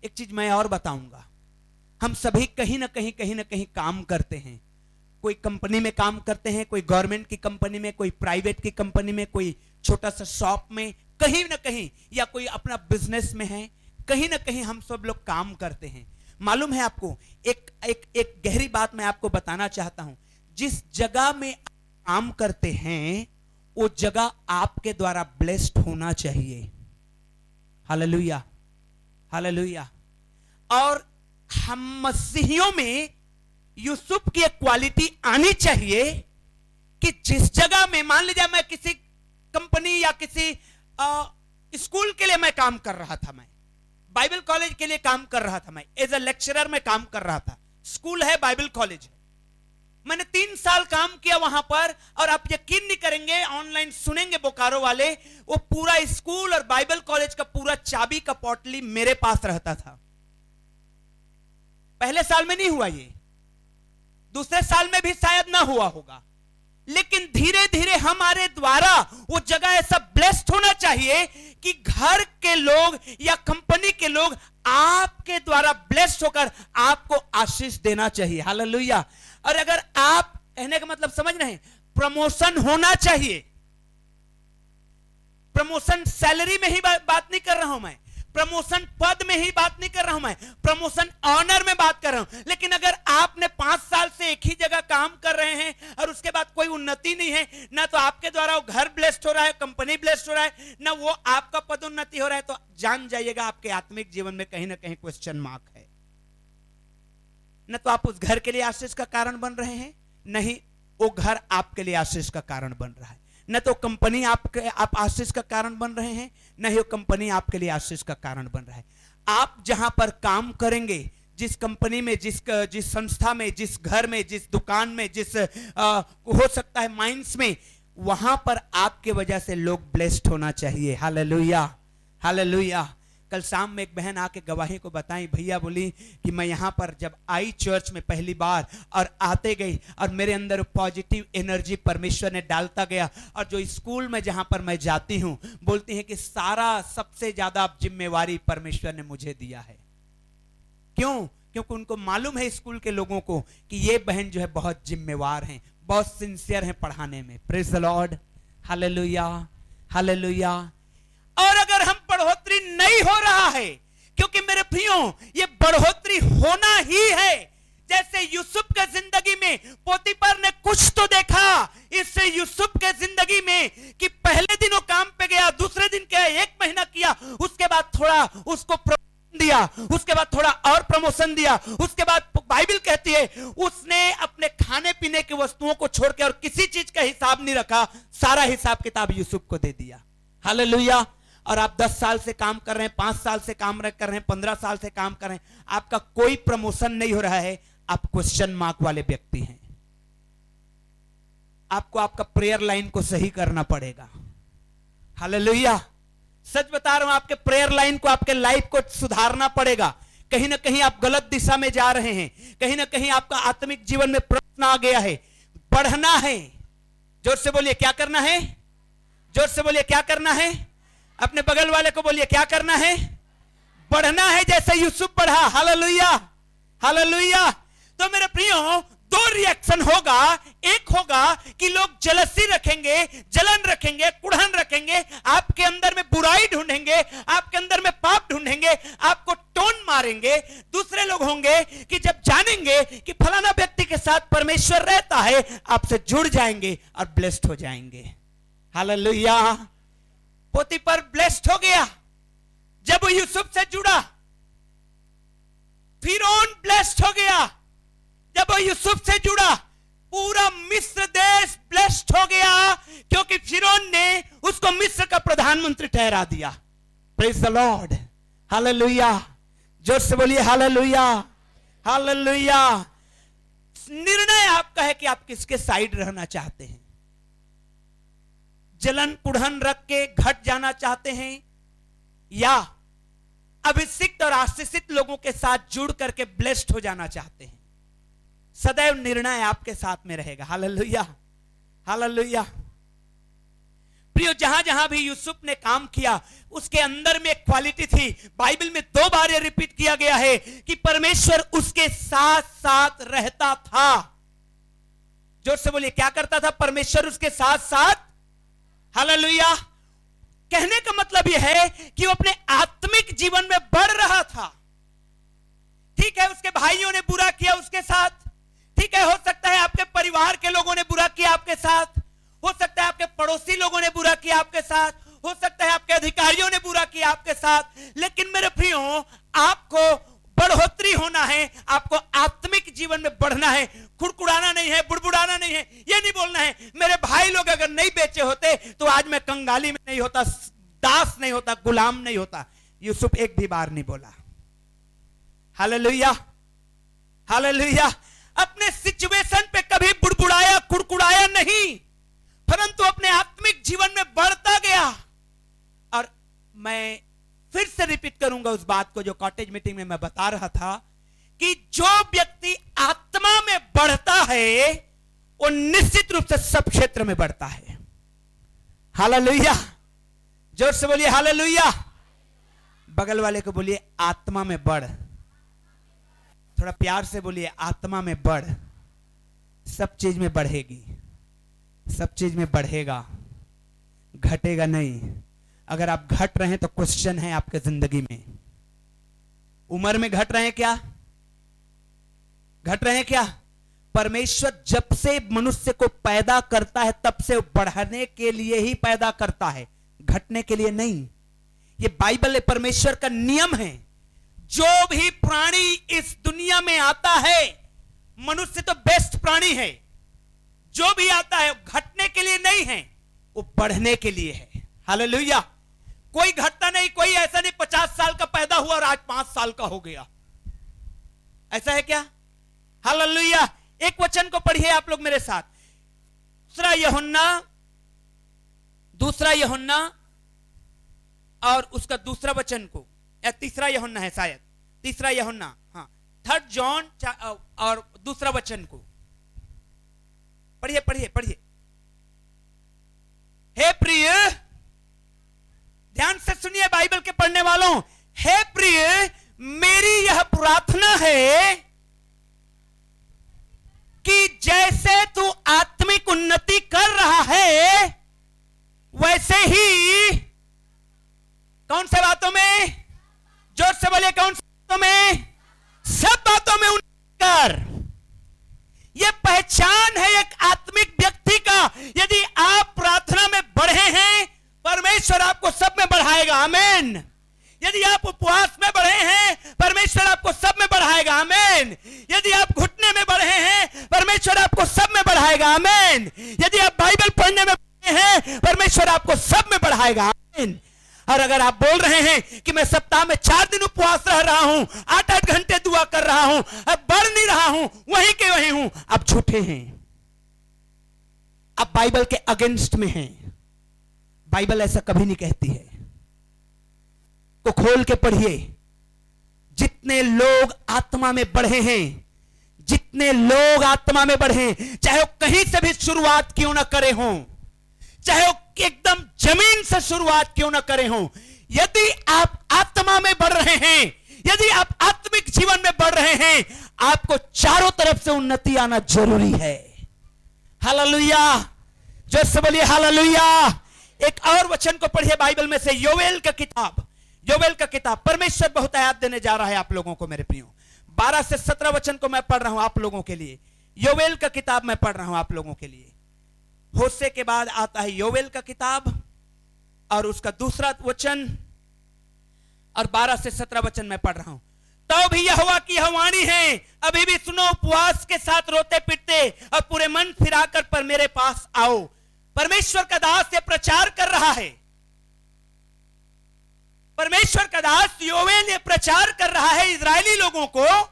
एक चीज मैं और बताऊंगा, हम सभी कहीं ना कहीं काम करते हैं। कोई कंपनी में काम करते हैं, कोई गवर्नमेंट की कंपनी में, कोई प्राइवेट की कंपनी में, कोई छोटा सा शॉप में, कहीं ना कहीं, या कोई अपना बिजनेस में है, कहीं ना कहीं हम सब लोग काम करते हैं। मालूम है आपको, एक गहरी बात मैं आपको बताना चाहता हूं। जिस जगह में काम करते हैं वो जगह आपके द्वारा ब्लेस्ड होना चाहिए। Hallelujah, hallelujah. और हम मसीहियों में यूसुफ की एक क्वालिटी आनी चाहिए कि जिस जगह में, मान लीजिए मैं किसी कंपनी या किसी स्कूल के लिए मैं काम कर रहा था, मैं बाइबल कॉलेज के लिए काम कर रहा था, मैं एज अ लेक्चरर में काम कर रहा था। स्कूल है, बाइबल कॉलेज है। मैंने 3 साल काम किया वहां पर, और आप यकीन नहीं करेंगे, ऑनलाइन सुनेंगे बोकारो वाले, वो पूरा स्कूल और बाइबल कॉलेज का पूरा चाबी का पॉटली मेरे पास रहता था। पहले साल में नहीं हुआ ये, दूसरे साल में भी शायद ना हुआ होगा, लेकिन धीरे धीरे हमारे द्वारा वो जगह ऐसा ब्लेस्ड होना चाहिए कि घर के लोग या कंपनी के लोग आपके द्वारा ब्लेस्ड होकर आपको आशीष देना चाहिए। हालेलुया। और अगर आप, कहने का मतलब समझ रहे हैं, प्रमोशन होना चाहिए। प्रमोशन सैलरी में ही बात नहीं कर रहा हूं मैं, प्रमोशन पद में ही बात नहीं कर रहा हूं मैं, प्रमोशन ऑनर में बात कर रहा हूं। लेकिन अगर आपने 5 साल से एक ही जगह काम कर रहे हैं और उसके बाद कोई उन्नति नहीं है, ना तो आपके द्वारा वो घर ब्लेस्ड हो रहा है, कंपनी ब्लेस्ड हो रहा है, ना वो आपका पदोन्नति हो रहा है, तो जान जाइएगा आपके आत्मिक जीवन में कहीं ना कहीं क्वेश्चन मार्क है। न तो आप उस घर के लिए आशीष का कारण बन रहे हैं, नहीं वो घर आपके लिए आशीष का कारण बन रहा है। न तो कंपनी आप आशीष का कारण बन रहे हैं, न ही वो कंपनी आपके लिए आशीष का कारण बन रहा है। आप जहां पर काम करेंगे, जिस कंपनी में, जिस संस्था में, जिस घर में, जिस दुकान में, जिस हो सकता है माइंस में, वहां पर आपके वजह से लोग ब्लेस्ड होना चाहिए। Hallelujah, hallelujah. कल शाम में एक बहन आके गवाही को बताई, भैया बोली कि मैं यहाँ पर जब आई चर्च में पहली बार, और आते गई और मेरे अंदर पॉजिटिव एनर्जी परमेश्वर ने डालता गया, और जो स्कूल में जहाँ पर मैं जाती हूँ, बोलती हैं कि सारा सबसे ज्यादा जिम्मेवारी परमेश्वर ने मुझे दिया है। क्यों? क्योंकि उनको मालूम है, स्कूल के लोगों को, कि ये बहन जो है बहुत जिम्मेवार हैं, बहुत सिंसियर हैं पढ़ाने में। Praise the Lord, hallelujah, hallelujah. और अगर हम बढ़ोतरी नहीं हो रहा है, क्योंकि मेरे प्रियो ये बढ़ोतरी होना ही है। जैसे यूसुफ के जिंदगी में पोतीफर ने कुछ तो देखा इससे यूसुफ के जिंदगी में, कि पहले दिन वो काम पे गया, दूसरे दिन क्या 1 महीना किया, उसके बाद थोड़ा उसको प्रमोशन दिया, उसके बाद थोड़ा और प्रमोशन दिया, उसके बाद बाइबल कहती है उसने अपने खाने पीने की वस्तुओं को छोड़ के और किसी चीज का हिसाब नहीं रखा, सारा हिसाब किताब यूसुफ को दे दिया। हालेलुया। और आप 10 साल से काम कर रहे हैं, 5 साल से काम कर रहे हैं, 15 साल से काम कर रहे हैं, आपका कोई प्रमोशन नहीं हो रहा है, आप क्वेश्चन मार्क वाले व्यक्ति हैं। आपको आपका प्रेयर लाइन को सही करना पड़ेगा। हालेलुया। सच बता रहा हूं, आपके प्रेयर लाइन को, आपके लाइफ को सुधारना पड़ेगा। कहीं ना कहीं आप गलत दिशा में जा रहे हैं, कहीं ना कहीं आपका आत्मिक जीवन में प्रश्न आ गया है, बढ़ना है। जोर से बोलिए क्या करना है, जोर से बोलिए क्या करना है। अपने बगल वाले को बोलिए क्या करना है, बढ़ना है, जैसे यूसुफ बढ़ा। Hallelujah, hallelujah. तो मेरे प्रियो, दो रिएक्शन होगा। एक होगा कि लोग जलसी रखेंगे, जलन रखेंगे, कुढ़न रखेंगे, आपके अंदर में बुराई ढूंढेंगे, आपके अंदर में पाप ढूंढेंगे, आपको टोन मारेंगे। दूसरे लोग होंगे कि जब जानेंगे कि फलाना व्यक्ति के साथ परमेश्वर रहता है, आपसे जुड़ जाएंगे और ब्लेस्ड हो जाएंगे। हालेलुया। पोतीफर ब्लेस्ड हो गया जब वो यूसुफ से जुड़ा। फिरौन ब्लेस्ड हो गया जब वो यूसुफ से जुड़ा। पूरा मिस्र देश ब्लेस्ड हो गया क्योंकि फिरौन ने उसको मिस्र का प्रधानमंत्री ठहरा दिया। Praise the Lord. हालेलुया। जोर से बोलिए हालेलुया, हालेलुया। निर्णय आपका है कि आप किसके साइड रहना चाहते हैं। जलन कुढ़न रख के घट जाना चाहते हैं या अभिषिक्त और आशीषित लोगों के साथ जुड़ करके ब्लेस्ड हो जाना चाहते हैं। सदैव निर्णय आपके साथ में रहेगा। Hallelujah, hallelujah. प्रियो, जहां जहां भी यूसुफ ने काम किया उसके अंदर में एक क्वालिटी थी। बाइबल में 2 बार ये रिपीट किया गया है कि परमेश्वर उसके साथ साथ रहता था। जोर से बोलिए, क्या करता था? परमेश्वर उसके साथ साथ। हालेलुया। कहने का मतलब यह है कि वो अपने आत्मिक जीवन में बढ़ रहा था। ठीक है, उसके भाइयों ने बुरा किया उसके साथ, ठीक है, हो सकता है आपके परिवार के लोगों ने बुरा किया आपके साथ, हो सकता है आपके पड़ोसी लोगों ने बुरा किया आपके साथ, हो सकता है आपके अधिकारियों ने बुरा किया आपके साथ, लेकिन मेरे प्रियो, आपको बढ़ोतरी होना है, आपको आत्मिक जीवन में बढ़ना है। कुड़कुड़ाना नहीं है, बुड़बुड़ाना नहीं है, ये नहीं बोलना है मेरे भाई लोग अगर नहीं बेचे होते तो आज मैं कंगाली में नहीं होता, दास नहीं होता, गुलाम नहीं होता। यूसुफ एक भी बार नहीं बोला। Hallelujah, hallelujah. अपने सिचुएशन पे कभी बुड़बुड़ाया, कुड़कुड़ाया नहीं, परंतु अपने आत्मिक जीवन में बढ़ता गया। और मैं फिर से रिपीट करूंगा उस बात को जो कॉटेज मीटिंग में मैं बता रहा था कि जो व्यक्ति आत्मा में बढ़ता है वो निश्चित रूप से सब क्षेत्र में बढ़ता है। हालेलुया। जोर से बोलिए हालेलुया। बगल वाले को बोलिए आत्मा में बढ़। थोड़ा प्यार से बोलिए आत्मा में बढ़। सब चीज में बढ़ेगी, सब चीज में बढ़ेगा, घटेगा नहीं। अगर आप घट रहे हैं तो क्वेश्चन है आपके जिंदगी में। उम्र में घट रहे हैं क्या? घट रहे हैं क्या? परमेश्वर जब से मनुष्य को पैदा करता है तब से बढ़ने के लिए ही पैदा करता है, घटने के लिए नहीं। ये बाइबल परमेश्वर का नियम है। जो भी प्राणी इस दुनिया में आता है, मनुष्य तो बेस्ट प्राणी है, जो भी आता है घटने के लिए नहीं है, वो बढ़ने के लिए है। हालेलुया। कोई घटता नहीं, कोई ऐसा नहीं 50 साल का पैदा हुआ और आज 5 साल का हो गया, ऐसा है क्या? हालेलुया। एक वचन को पढ़िए आप लोग मेरे साथ, दूसरा यूहन्ना और उसका दूसरा वचन को, या तीसरा यूहन्ना है शायद, तीसरा यूहन्ना, हाँ, 3 जॉन और दूसरा वचन को पढ़िए, पढ़िए, पढ़िए। हे प्रिय, ध्यान से सुनिए बाइबल के पढ़ने वालों। हे प्रिय, मेरी यह प्रार्थना है कि जैसे तू आत्मिक उन्नति कर रहा है वैसे ही कौन से बातों में? जोर से बोलिए, कौन सी बातों में? सब बातों में उन्नति कर। यह पहचान है एक आत्मिक व्यक्ति का। यदि आप प्रार्थना में बढ़े हैं, परमेश्वर आपको सब में बढ़ाएगा। आमीन। यदि आप उपवास में बढ़े हैं, परमेश्वर आपको सब में बढ़ाएगा। आमीन। यदि आप घुटने में बढ़े हैं, परमेश्वर आपको सब में बढ़ाएगा। आमीन। यदि आप बाइबल पढ़ने में बढ़े हैं, परमेश्वर आपको सब में बढ़ाएगा। आमीन। और अगर आप बोल रहे हैं कि मैं सप्ताह में 4 दिन उपवास रह रहा हूं, 8-8 घंटे दुआ कर रहा हूं, अब बढ़ नहीं रहा हूं, वहीं के वहीं हूं, आप झूठे हैं, आप बाइबल के अगेंस्ट में हैं। बाइबल ऐसा कभी नहीं कहती है। को खोल के पढ़िए। जितने लोग आत्मा में बढ़े हैं, जितने लोग आत्मा में बढ़े, चाहे वो कहीं से भी शुरुआत क्यों ना करे हो, चाहे वो एकदम जमीन से शुरुआत क्यों ना करे हो, यदि आप आत्मा में बढ़ रहे हैं, यदि आप आत्मिक जीवन में बढ़ रहे हैं, आपको चारों तरफ से उन्नति आना जरूरी है। हालेलुया, जो से बोलिए हालेलुया। एक और वचन को पढ़िए बाइबल में से, योवेल का किताब, योवेल का किताब। परमेश्वर बहुत आयात देने जा रहा है आप लोगों को मेरे प्रियो। 12 से 17 वचन को मैं पढ़ रहा हूं आप लोगों के लिए। योवेल का किताब मैं पढ़ रहा हूं आप लोगों के लिए। होशे के बाद आता है योवेल का किताब और उसका दूसरा वचन, और 12 से 17 वचन मैं पढ़ रहा हूं। तो भी यहोवा की यह वाणी है, अभी भी सुनो, उपवास के साथ रोते पीटते और पूरे मन फिराकर पर मेरे पास आओ। परमेश्वर का दास ये प्रचार कर रहा है, परमेश्वर का दास योवेल ये प्रचार कर रहा है इजरायली लोगों को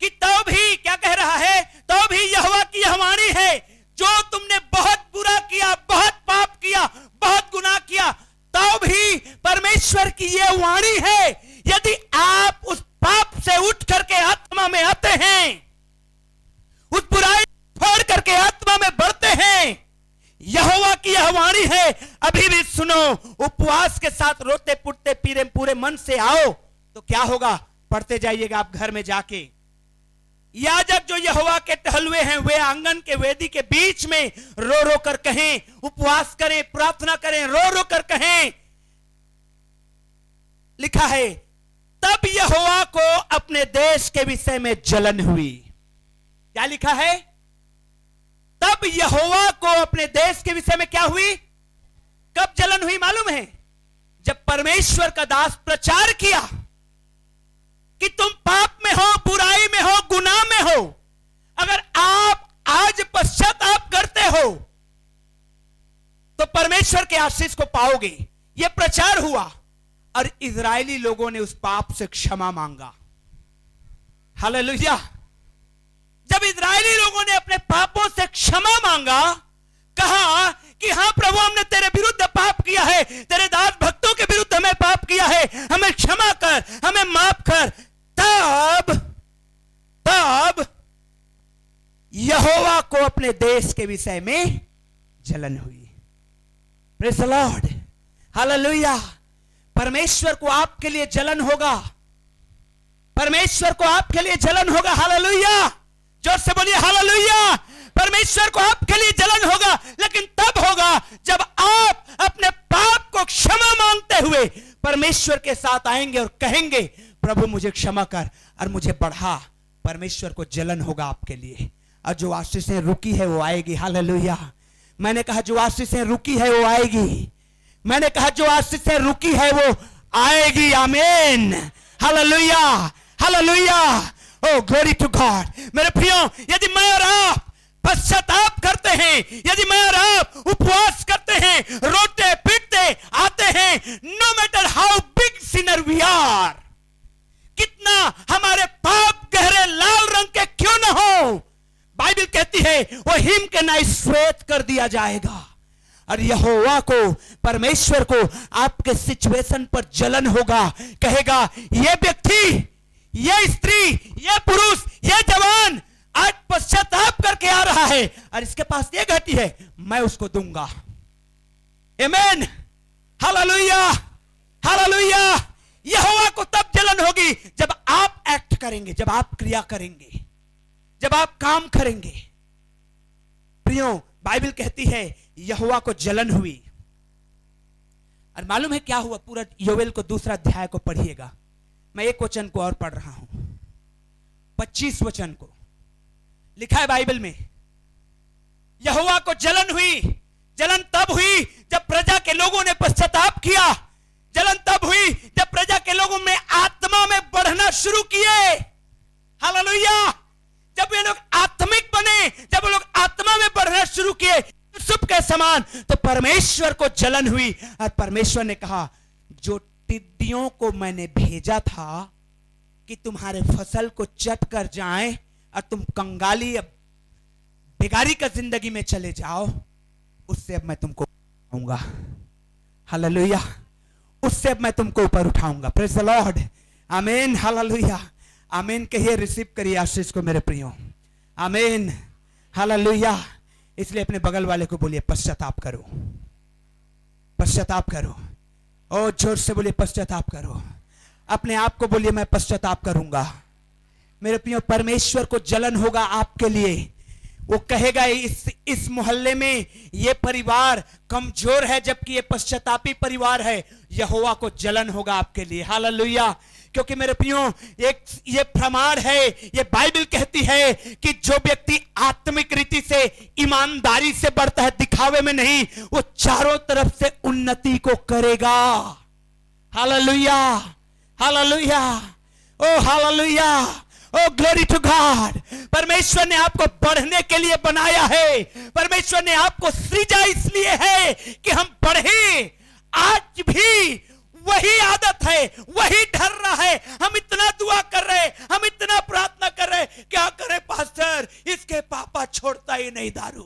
कि तो भी क्या कह रहा है, तो भी यहोवा की यह वाणी है, जो तुमने बहुत बुरा किया, बहुत पाप किया, बहुत गुनाह किया, तो भी परमेश्वर की यह वाणी है, यदि आप उस पाप से उठ करके आत्मा में आते हैं, उस बुराई छोड़ करके आत्मा में बढ़ते हैं, यहोवा की यह वाणी है, अभी भी सुनो, उपवास के साथ रोते पुटते पीरे पूरे मन से आओ। तो क्या होगा, पढ़ते जाइएगा आप घर में जाके। याजक जो यहोवा के टहलुए हैं, वे आंगन के वेदी के बीच में रो रो कर कहें, उपवास करें, प्रार्थना करें, रो रो कर कहें। लिखा है, तब यहोवा को अपने देश के विषय में जलन हुई। क्या लिखा है, तब यहोवा को अपने देश के विषय में क्या हुई? कब जलन हुई मालूम है? जब परमेश्वर का दास प्रचार किया कि तुम पाप में हो, बुराई में हो, गुनाह में हो, अगर आप आज पश्चाताप करते हो तो परमेश्वर के आशीष को पाओगे। यह प्रचार हुआ और इजरायली लोगों ने उस पाप से क्षमा मांगा। हालेलुया। जब इजरायली लोगों ने अपने पापों से क्षमा मांगा, कहा कि हां प्रभु, हमने तेरे विरुद्ध पाप किया है, तेरे दास भक्तों के विरुद्ध हमें पाप किया है, हमें क्षमा कर, हमें माफ कर, तब यहोवा को अपने देश के विषय में जलन हुई। Praise the Lord, hallelujah. परमेश्वर को आपके लिए जलन होगा, परमेश्वर को आपके लिए जलन होगा। हालेलुया, जोर से बोलिए हालेलुया। परमेश्वर को आपके लिए जलन होगा, लेकिन तब होगा जब आप अपने पाप को क्षमा मांगते हुए परमेश्वर के साथ आएंगे और कहेंगे, प्रभु मुझे क्षमा कर और मुझे बढ़ा। परमेश्वर को जलन होगा आपके लिए, और जो आशीषें रुकी है वो आएगी। हालेलुया। मैंने कहा जो आशीषें रुकी है वो आएगी। मैंने कहा जो आशीषें रुकी है वो आएगी। Amen, hallelujah, hallelujah. Oh glory to God. मेरे प्रियो, यदि मैं और आप पश्चाताप करते हैं, यदि मैं और आप उपवास करते हैं, रोते पीटते आते हैं, no matter how big sinner we are, कितना हमारे पाप गहरे लाल रंग के क्यों ना हो, बाइबल कहती है वो हिम के नाई श्वेत कर दिया जाएगा। और यहोवा को, परमेश्वर को आपके सिचुएशन पर जलन होगा। कहेगा, ये व्यक्ति, ये स्त्री, ये पुरुष, ये जवान आज पश्चाताप करके आ रहा है और इसके पास ये घटी है, मैं उसको दूंगा। आमीन, हालेलुया, हालेलुया। यहोवा को तब जलन होगी जब आप एक्ट करेंगे, जब आप क्रिया करेंगे, जब आप काम करेंगे। प्रियो, बाइबल कहती है यहोवा को जलन हुई। और मालूम है क्या हुआ? पूरा योवेल को दूसरा अध्याय को पढ़िएगा। मैं एक वचन को और पढ़ रहा हूं, 25 वचन को। लिखा है बाइबल में, यहोवा को जलन हुई। जलन तब हुई जब प्रजा के लोगों ने पश्चाताप किया। जलन तब हुई जब प्रजा के लोगों में आत्मा में बढ़ना शुरू किए। हालेलुया। जब ये लोग आत्मिक बने, जब लोग आत्मा में बढ़ना शुरू किए यूसुफ के समान, तो परमेश्वर को जलन हुई। और परमेश्वर ने कहा, जो टिड्डियों को मैंने भेजा था कि तुम्हारे फसल को चट कर जाएं और तुम कंगाली, अब बेगारी का जिंदगी में चले जाओ, उससे अब मैं तुमको उठाऊंगा। हालेलुया। उससे अब मैं तुमको ऊपर उठाऊंगा। प्रेज़ द लॉर्ड, आमीन, हालेलुया। आमीन कहिए, रिसीव करिए आशीष को मेरे प्रियो। आमीन, हालेलुया। इसलिए अपने बगल वाले को बोलिए, पश्चाताप करो, पश्चाताप करो। ओ जोर से बोलिए, पश्चाताप करो। अपने आप को बोलिए मैं पश्चाताप करूंगा। मेरे प्रियो, परमेश्वर को जलन होगा आपके लिए। वो कहेगा इस मोहल्ले में ये परिवार कमजोर है, जबकि ये पश्चातापी परिवार है। यहोवा को जलन होगा आपके लिए। हालेलुया। क्योंकि मेरे प्रियो, एक ये प्रमाण है, ये बाइबल कहती है कि जो व्यक्ति आत्मिक रीति से ईमानदारी से बढ़ता है, दिखावे में नहीं, वो चारों तरफ से उन्नति को करेगा। Hallelujah, hallelujah, oh hallelujah, oh glory to God. परमेश्वर ने आपको बढ़ने के लिए बनाया है। परमेश्वर ने आपको सृजा इसलिए है कि हम बढ़े। आज भी वही आदत है, वही डर रहा है। हम इतना दुआ कर रहे, हम इतना प्रार्थना कर रहे, क्या करें पास्टर, इसके पापा छोड़ता ही नहीं दारू।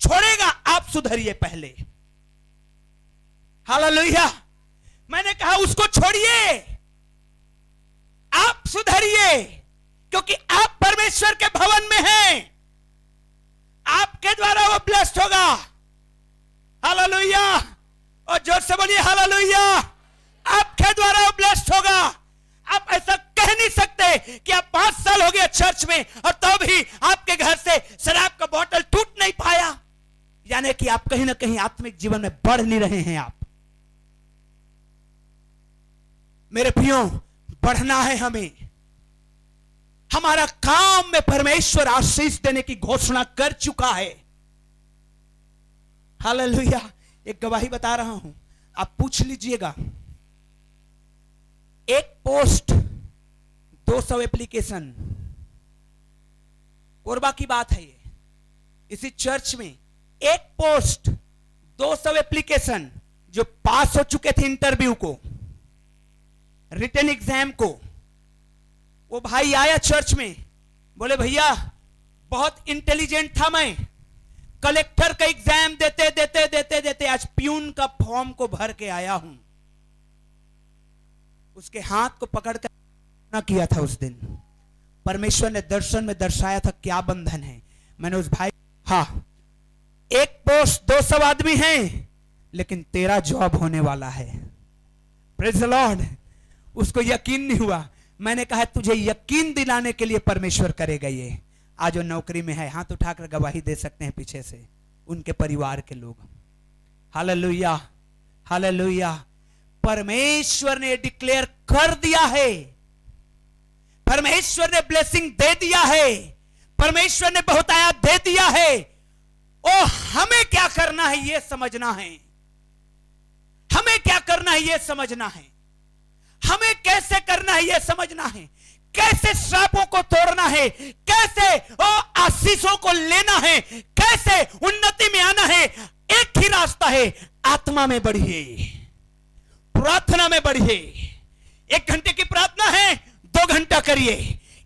छोड़ेगा, आप सुधरिए पहले। हालेलुया। मैंने कहा उसको छोड़िए, आप सुधरिए, क्योंकि आप परमेश्वर के भवन में हैं। आपके द्वारा वो ब्लेस्ड होगा। हालेलुया। और जोर से बोलिए हालेलुया। आपके द्वारा वो ब्लेस्ड होगा। आप ऐसा कह नहीं सकते कि आप 5 साल हो गए चर्च में और तो भी आपके घर से शराब का बोतल टूट नहीं पाया, यानी कि आप कहीं ना कहीं आत्मिक जीवन में बढ़ नहीं रहे हैं। आप मेरे प्रियो, बढ़ना है हमें। हमारा काम में परमेश्वर आशीष देने की घोषणा कर चुका है। हालेलुया। एक गवाही बता रहा हूं, आप पूछ लीजिएगा। एक पोस्ट 200 एप्लीकेशन, कोरबा की बात है ये। इसी चर्च में एक पोस्ट 200 एप्लीकेशन जो पास हो चुके थे इंटरव्यू को, रिटन एग्जाम को। वो भाई आया चर्च में, बोले भैया बहुत इंटेलिजेंट था मैं, कलेक्टर का एग्जाम देते देते देते देते आज प्यून का फॉर्म को भर के आया हूं। उसके हाथ को पकड़कर ना किया था उस दिन। परमेश्वर ने दर्शन में दर्शाया था क्या बंधन है। मैंने उस भाई, हाँ, एक पोस्ट 200 आदमी हैं, लेकिन तेरा जॉब होने वाला है। Praise the Lord. उसको यकीन नहीं हुआ। मैंने कहा तुझे यकीन दिलाने के लिए परमेश्वर करेगा ये। आज वो नौकरी में है, हाथ उठाकर गवाही दे सकते हैं पीछे से उनके परिवार के लोग। Hallelujah, hallelujah. परमेश्वर ने डिक्लेयर कर दिया है, परमेश्वर ने ब्लेसिंग दे दिया है, परमेश्वर ने बहुतायत दे दिया है। ओ हमें क्या करना है ये समझना है। हमें क्या करना है ये समझना है। हमें कैसे करना है यह समझना है। कैसे श्रापों को तोड़ना है, कैसे आशीषों को लेना है, कैसे उन्नति में आना है। एक ही रास्ता है, आत्मा में बढ़िए, प्रार्थना में बढ़िए। 1 घंटे की प्रार्थना है, 2 घंटा करिए।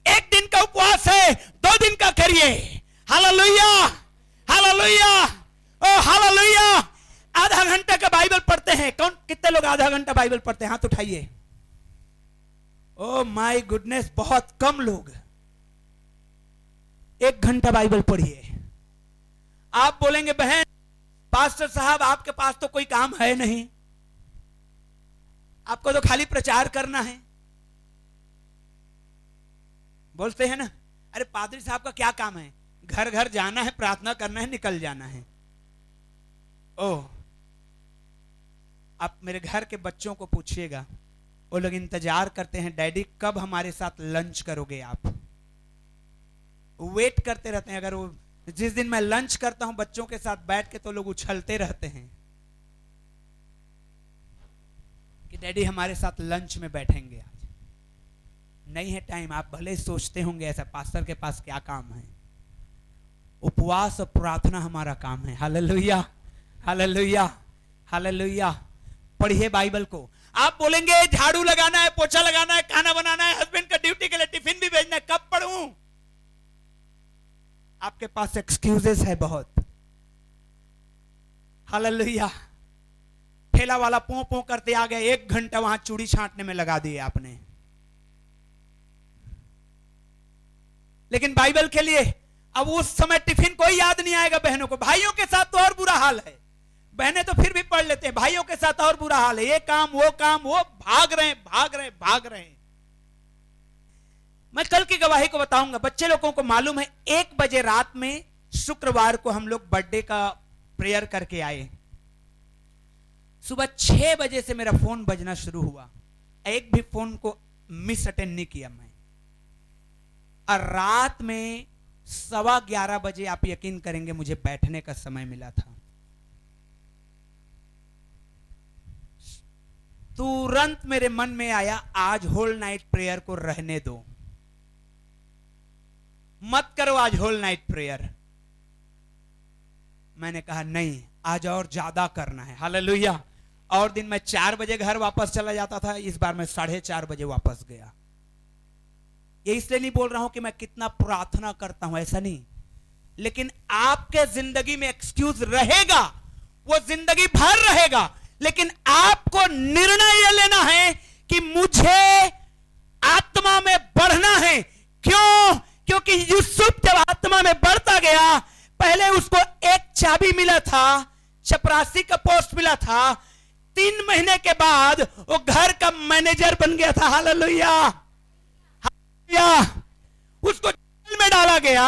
1 दिन का उपवास है, 2 दिन का करिए। Hallelujah, hallelujah, oh hallelujah. आधा घंटा का बाइबल पढ़ते हैं। कौन, कितने लोग आधा घंटा बाइबल पढ़ते हैं? हाथ उठाइए। ओ माय गुडनेस, बहुत कम लोग। 1 घंटा बाइबल पढ़िए। आप बोलेंगे बहन, पास्टर साहब आपके पास तो कोई काम है नहीं, आपको तो खाली प्रचार करना है। बोलते हैं ना, अरे पादरी साहब का क्या काम है? घर घर जाना है, प्रार्थना करना है, निकल जाना है। ओह, आप मेरे घर के बच्चों को पूछिएगा, वो लोग इंतजार करते हैं, डैडी कब हमारे साथ लंच करोगे आप। वेट करते रहते हैं। अगर वो जिस दिन मैं लंच करता हूं बच्चों के साथ बैठ के, तो लोग उछलते रहते हैं कि डैडी हमारे साथ लंच में बैठेंगे। आज नहीं है टाइम। आप भले सोचते होंगे ऐसा, पास्टर के पास क्या काम है। उपवास और प्रार्थना हमारा काम है। Hallelujah, hallelujah, hallelujah. पढ़िए बाइबल को। आप बोलेंगे झाड़ू लगाना है, पोछा लगाना है, खाना बनाना है, हस्बैंड का ड्यूटी के लिए टिफिन भी भेजना है, कब पढ़ूं? आपके पास एक्सक्यूजेस है बहुत। हालेलुया। ठेला वाला पों पों करते आ गए, 1 घंटा वहां चूड़ी छांटने में लगा दिए आपने। लेकिन बाइबल के लिए अब उस समय टिफिन कोई याद नहीं आएगा बहनों को। भाइयों के साथ तो और बुरा हाल है। बहनें तो फिर भी पढ़ लेते हैं, भाइयों के साथ और बुरा हाल है, ये काम वो भाग रहे हैं। मैं कल की गवाही को बताऊंगा। बच्चे लोगों को मालूम है 1 बजे रात में शुक्रवार को हम लोग बर्थडे का प्रेयर करके आए। सुबह 6 बजे से मेरा फोन बजना शुरू हुआ, एक भी फोन को मिस अटेंड नहीं किया मैं। और रात में 11:15 बजे आप यकीन करेंगे मुझे बैठने का समय मिला था। तुरंत मेरे मन में आया आज होल नाइट प्रेयर को रहने दो, मत करो आज होल नाइट प्रेयर। मैंने कहा नहीं, आज और ज्यादा करना है। हालेलुया। और दिन मैं 4 बजे घर वापस चला जाता था, इस बार मैं 4:30 बजे वापस गया। ये इसलिए नहीं बोल रहा हूं कि मैं कितना प्रार्थना करता हूं, ऐसा नहीं, लेकिन आपके जिंदगी में एक्सक्यूज रहेगा, वो जिंदगी भर रहेगा, लेकिन आपको निर्णय ये लेना है कि मुझे आत्मा में बढ़ना है। क्यों? क्योंकि यूसुफ जब आत्मा में बढ़ता गया, पहले उसको एक चाबी मिला था, चपरासी का पोस्ट मिला था, 3 महीने के बाद वो घर का मैनेजर बन गया था। हालेलुया। उसको जेल में डाला गया,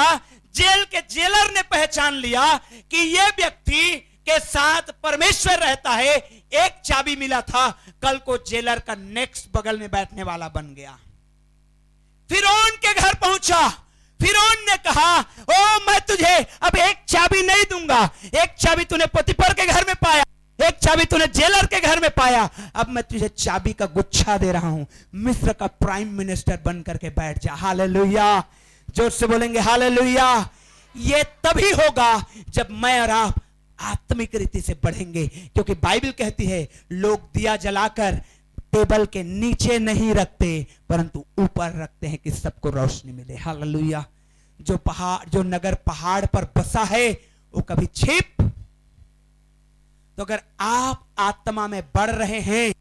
जेल के जेलर ने पहचान लिया कि यह व्यक्ति के साथ परमेश्वर रहता है। एक चाबी मिला था, कल को जेलर का नेक्स्ट बगल में बैठने वाला बन गया। फिरौन के घर पहुंचा, फिरौन ने कहा ओ मैं तुझे अब एक चाबी नहीं दूंगा, एक चाबी तूने पोतीफर के घर में पाया, एक चाबी तूने जेलर के घर में पाया, अब मैं तुझे चाबी का गुच्छा दे रहा हूं, मिस्र का प्राइम मिनिस्टर बन करके बैठ जा। हालेलुया। जोर से बोलेंगे हालेलुया। ये तभी होगा जब मैं और आप आत्मिक रीति से बढ़ेंगे, क्योंकि बाइबल कहती है लोग दिया जलाकर टेबल के नीचे नहीं रखते परंतु ऊपर रखते हैं कि सबको रोशनी मिले। हालेलुया। जो नगर पहाड़ पर बसा है वो कभी छिप। तो अगर आप आत्मा में बढ़ रहे हैं,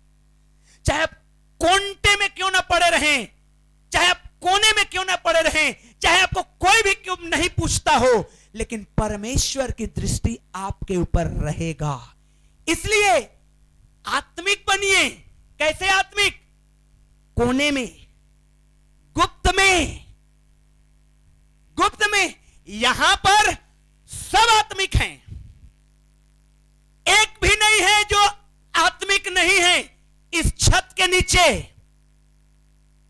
चाहे आप कोने में क्यों ना पड़े रहें, चाहे आप कोने में क्यों ना पड़े रहें, चाहे आपको कोई भी क्यों नहीं पूछता हो, लेकिन परमेश्वर की दृष्टि आपके ऊपर रहेगा। इसलिए आत्मिक बनिए। कैसे आत्मिक? कोने में, गुप्त में। यहां पर सब आत्मिक हैं, एक भी नहीं है जो आत्मिक नहीं है। इस छत के नीचे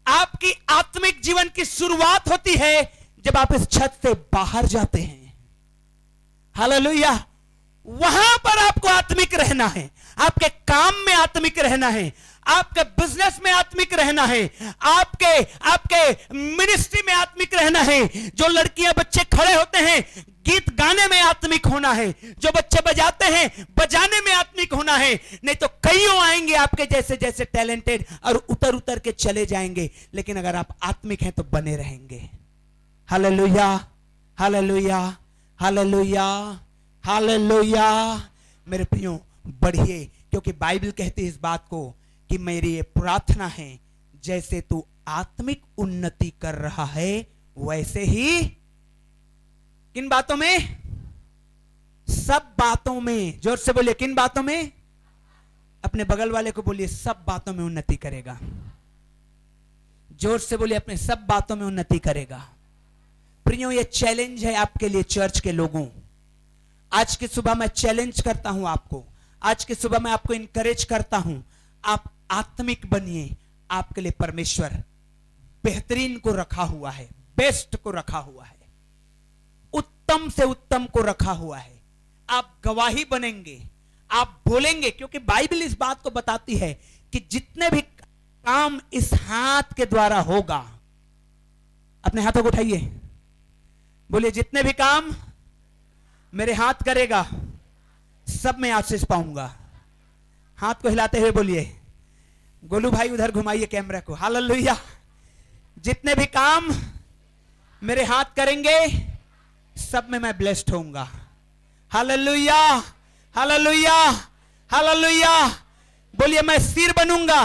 आपकी आत्मिक जीवन की शुरुआत होती है जब आप इस छत से बाहर जाते हैं। हालेलुया। वहां पर आपको आत्मिक रहना है, आपके काम में आत्मिक रहना है, आपके बिजनेस में आत्मिक रहना है, आपके मिनिस्ट्री में आत्मिक रहना है। जो लड़कियां बच्चे खड़े होते हैं गीत गाने में आत्मिक होना है, जो बच्चे बजाते हैं बजाने में आत्मिक होना है। नहीं तो कईयों आएंगे आपके जैसे जैसे टैलेंटेड और उतर उतर के चले जाएंगे, लेकिन अगर आप आत्मिक हैं तो बने रहेंगे। Hallelujah, hallelujah, hallelujah, hallelujah. मेरे प्रियो बढ़िए, क्योंकि बाइबल कहती है इस बात को कि मेरी ये प्रार्थना है जैसे तू आत्मिक उन्नति कर रहा है वैसे ही किन बातों में? सब बातों में। जोर से बोलिए किन बातों में? अपने बगल वाले को बोलिए सब बातों में उन्नति करेगा। जोर से बोलिए अपने सब बातों में उन्नति करेगा। प्रियो ये चैलेंज है आपके लिए चर्च के लोगों। आज की सुबह मैं चैलेंज करता हूं आपको, आज की सुबह मैं आपको इंकरेज करता हूं, आप आत्मिक बनिए। आपके लिए परमेश्वर बेहतरीन को रखा हुआ है, बेस्ट को रखा हुआ है, उत्तम से उत्तम को रखा हुआ है। आप गवाही बनेंगे, आप बोलेंगे, क्योंकि बाइबल इस बात को बताती है कि जितने भी काम इस हाथ के द्वारा होगा, अपने हाथों को उठाइए, बोलिए जितने भी काम मेरे हाथ करेगा सब में आशीष पाऊंगा। हाथ को हिलाते हुए बोलिए, गोलू भाई उधर घुमाइए कैमरा को। हालेलुया। जितने भी काम मेरे हाथ करेंगे सब में मैं ब्लेस्ड होऊंगा। Hallelujah, hallelujah, hallelujah. बोलिए मैं सिर बनूंगा,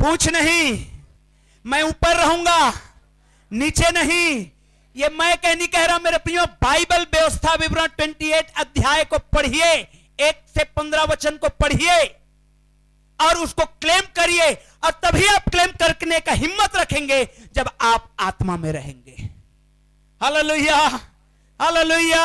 पूंछ नहीं, मैं ऊपर रहूंगा, नीचे नहीं। ये मैं नहीं कह रहा मेरे प्रियो, बाइबल व्यवस्था विवरण 28 अध्याय को पढ़िए, 1 से 15 वचन को पढ़िए और उसको क्लेम करिए, और तभी आप क्लेम करने का हिम्मत रखेंगे जब आप आत्मा में रहेंगे। Hallelujah, hallelujah.